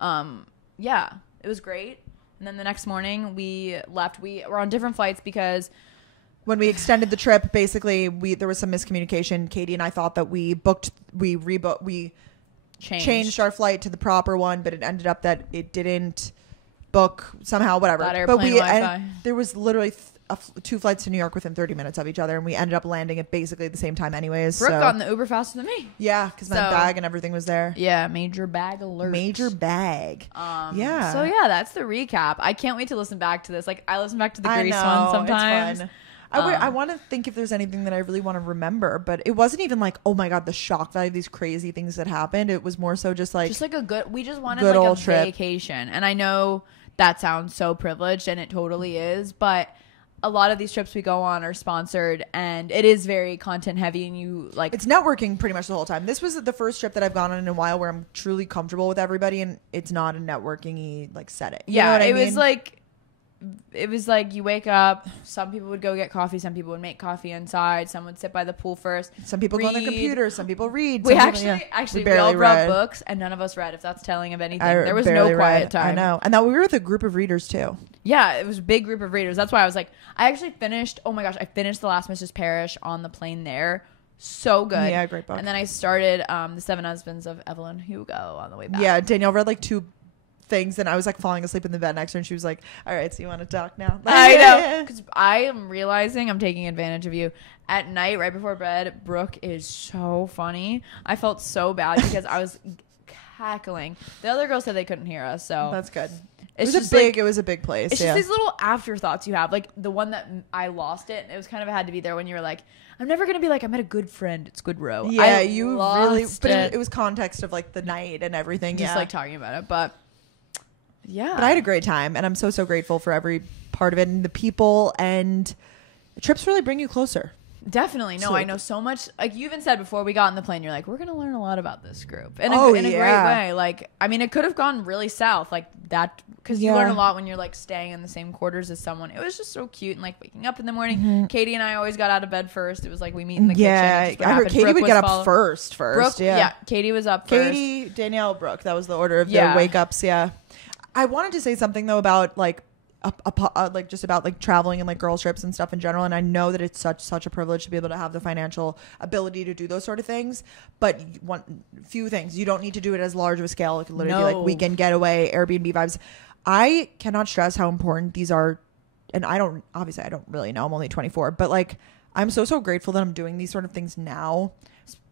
yeah, it was great. And then the next morning we left. We were on different flights because when we extended the trip, basically there was some miscommunication. Katy and I thought that we changed our flight to the proper one, but it ended up that it didn't book somehow, whatever. But there was literally 2 flights to New York within 30 minutes of each other, and we ended up landing at basically the same time anyways. Brooke got in the Uber faster than me. Yeah, because my bag and everything was there. Yeah, major bag alert. Major bag. Yeah. So yeah, that's the recap. I can't wait to listen back to this. Like, I listen back to the Grease one sometimes. It's fun. I want to think if there's anything that I really want to remember, but it wasn't even like, oh my god, the shock value of these crazy things that happened. It was more so just like we just wanted good like old a trip. vacation. And I know that sounds so privileged, and it totally is, but a lot of these trips we go on are sponsored, and it is very content heavy, and you like, it's networking pretty much the whole time. This was the first trip that I've gone on in a while where I'm truly comfortable with everybody, and it's not a networking-y like setting. You know what I mean? It was like you wake up, some people would go get coffee, some people would make coffee inside, some would sit by the pool first. Some people go on the computer, some people read. We actually we all brought books, and none of us read, if that's telling of anything. There was no quiet time. I know. And that we were with a group of readers too. Yeah, it was a big group of readers. That's why I was like, I finished The Last Mrs. Parrish on the plane there. So good. Yeah, great book. And then I started The 7 Husbands of Evelyn Hugo on the way back. Yeah, Danielle read like 2 things, and I was like falling asleep in the bed next to her, and she was like, all right, so you want to talk now? I know, because I am realizing I'm taking advantage of you. At night, right before bed, Brooke is so funny. I felt so bad because I was cackling. The other girls said they couldn't hear us, so that's good. It was a big place. It's just these little afterthoughts you have. Like the one that I lost it. It was kind of had to be there when you were like, I'm never going to be like, I met a good friend. It's good row. Yeah, you really, but it was context of like the night and everything. Just like talking about it. But yeah. But I had a great time, and I'm so grateful for every part of it and the people, and the trips really bring you closer. Definitely. No, I know so much. Like you even said before we got on the plane, you're like, we're going to learn a lot about this group in a great way. Like, I mean, it could have gone really south like that, because you learn a lot when you're like staying in the same quarters as someone. It was just so cute, and like waking up in the morning. Mm-hmm. Katy and I always got out of bed first. It was like we meet in the kitchen. I heard Katy would get up first. Brooke, yeah. Katy was up first. Katy, Danielle, Brooke. That was the order of their wake ups. Yeah. I wanted to say something though about like like just about like traveling and like girls trips and stuff in general, and I know that it's such a privilege to be able to have the financial ability to do those sort of things, but few things, you don't need to do it as large of a scale. It could literally be like weekend getaway, Airbnb vibes. I cannot stress how important these are, and I don't really know, I'm only 24, but like I'm so grateful that I'm doing these sort of things now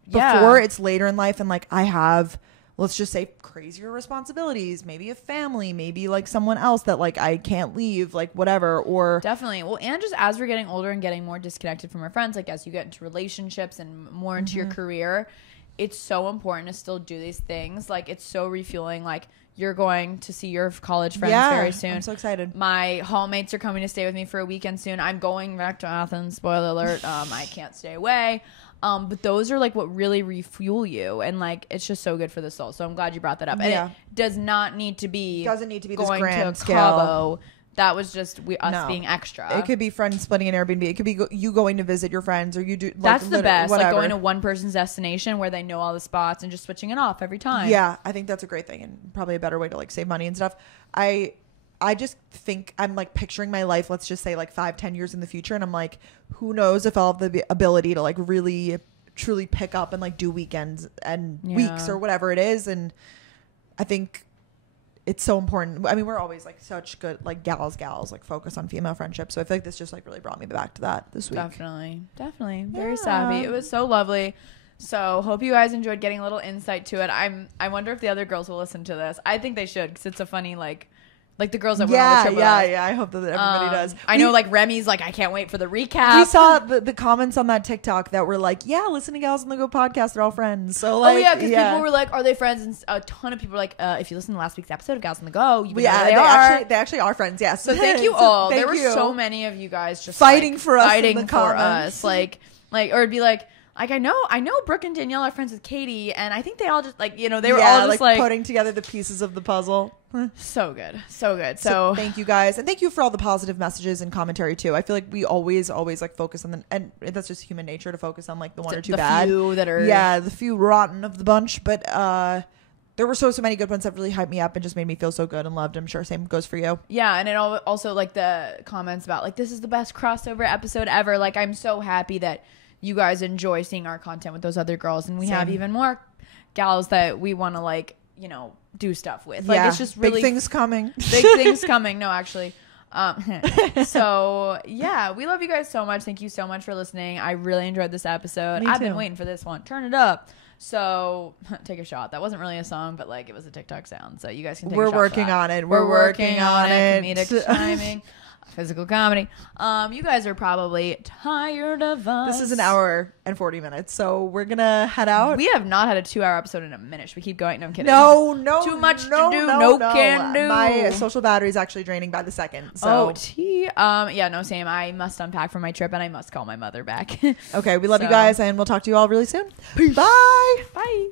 before it's later in life, and like I have, let's just say, crazier responsibilities, maybe a family, maybe like someone else that like I can't leave, like whatever. Or definitely. Well, and just as we're getting older and getting more disconnected from our friends, like as you get into relationships and more into your career, it's so important to still do these things. Like it's so refueling. Like you're going to see your college friends very soon. I'm so excited. My hallmates are coming to stay with me for a weekend soon. I'm going back to Athens. Spoiler alert. I can't stay away. But those are like what really refuel you, and like it's just so good for the soul. So I'm glad you brought that up. And it doesn't need to be going this grand to scale. Cabo. That was just us being extra. It could be friends splitting an Airbnb. It could be you going to visit your friends, or you do. Like, that's the best. Whatever. Like going to one person's destination where they know all the spots and just switching it off every time. Yeah, I think that's a great thing, and probably a better way to like save money and stuff. I just think I'm like picturing my life, let's just say like 5-10 years in the future, and I'm like, who knows if I'll have the ability to like really truly pick up and like do weekends and weeks or whatever it is. And I think it's so important. I mean, we're always like such good like gals like focus on female friendship, so I feel like this just like really brought me back to that this week. Definitely very savvy. It was so lovely. So hope you guys enjoyed getting a little insight to it. I wonder if the other girls will listen to this. I think they should, because it's a funny like Like the girls that went on the trip with us. Yeah. I hope that everybody does. I know, like Remy's like, I can't wait for the recap. We saw the comments on that TikTok that were like, yeah, listen to Gals on the Go podcast. They're all friends. So like, because people were like, are they friends? And a ton of people were like, if you listen to last week's episode of Gals on the Go, you they actually are friends. Yes. So thank you all. There were so many of you guys just fighting for us. Fighting for us. Like, or it'd be like I know Brooke and Danielle are friends with Katy, and I think they all just like, they were all just like putting together the pieces of the puzzle. So good. So thank you guys, and thank you for all the positive messages and commentary too. I feel like we always like focus on and that's just human nature to focus on like the one or two bad, few that are the few rotten of the bunch. But there were so many good ones that really hyped me up and just made me feel so good and loved. I'm sure same goes for you. Yeah, and it also like the comments about like this is the best crossover episode ever. Like I'm so happy that you guys enjoy seeing our content with those other girls, and we have even more gals that we want to like, do stuff with. Like it's just really big things coming. Big things coming. No, actually. So yeah, we love you guys so much. Thank you so much for listening. I really enjoyed this episode. I've been waiting for this one. Turn it up. So take a shot. That wasn't really a song, but like it was a TikTok sound. So you guys can take a shot. We're working on it. We're working on it. Comedic timing. Physical comedy. You guys are probably tired of us. This is an hour and 40 minutes, so we're gonna head out. We have not had a 2-hour episode in a minute. Should we keep going? No, I'm kidding. No. Too much to do. No can do. My social battery is actually draining by the second. So. Same. I must unpack for my trip, and I must call my mother back. Okay, we love you guys, and we'll talk to you all really soon. Peace. Bye. Bye.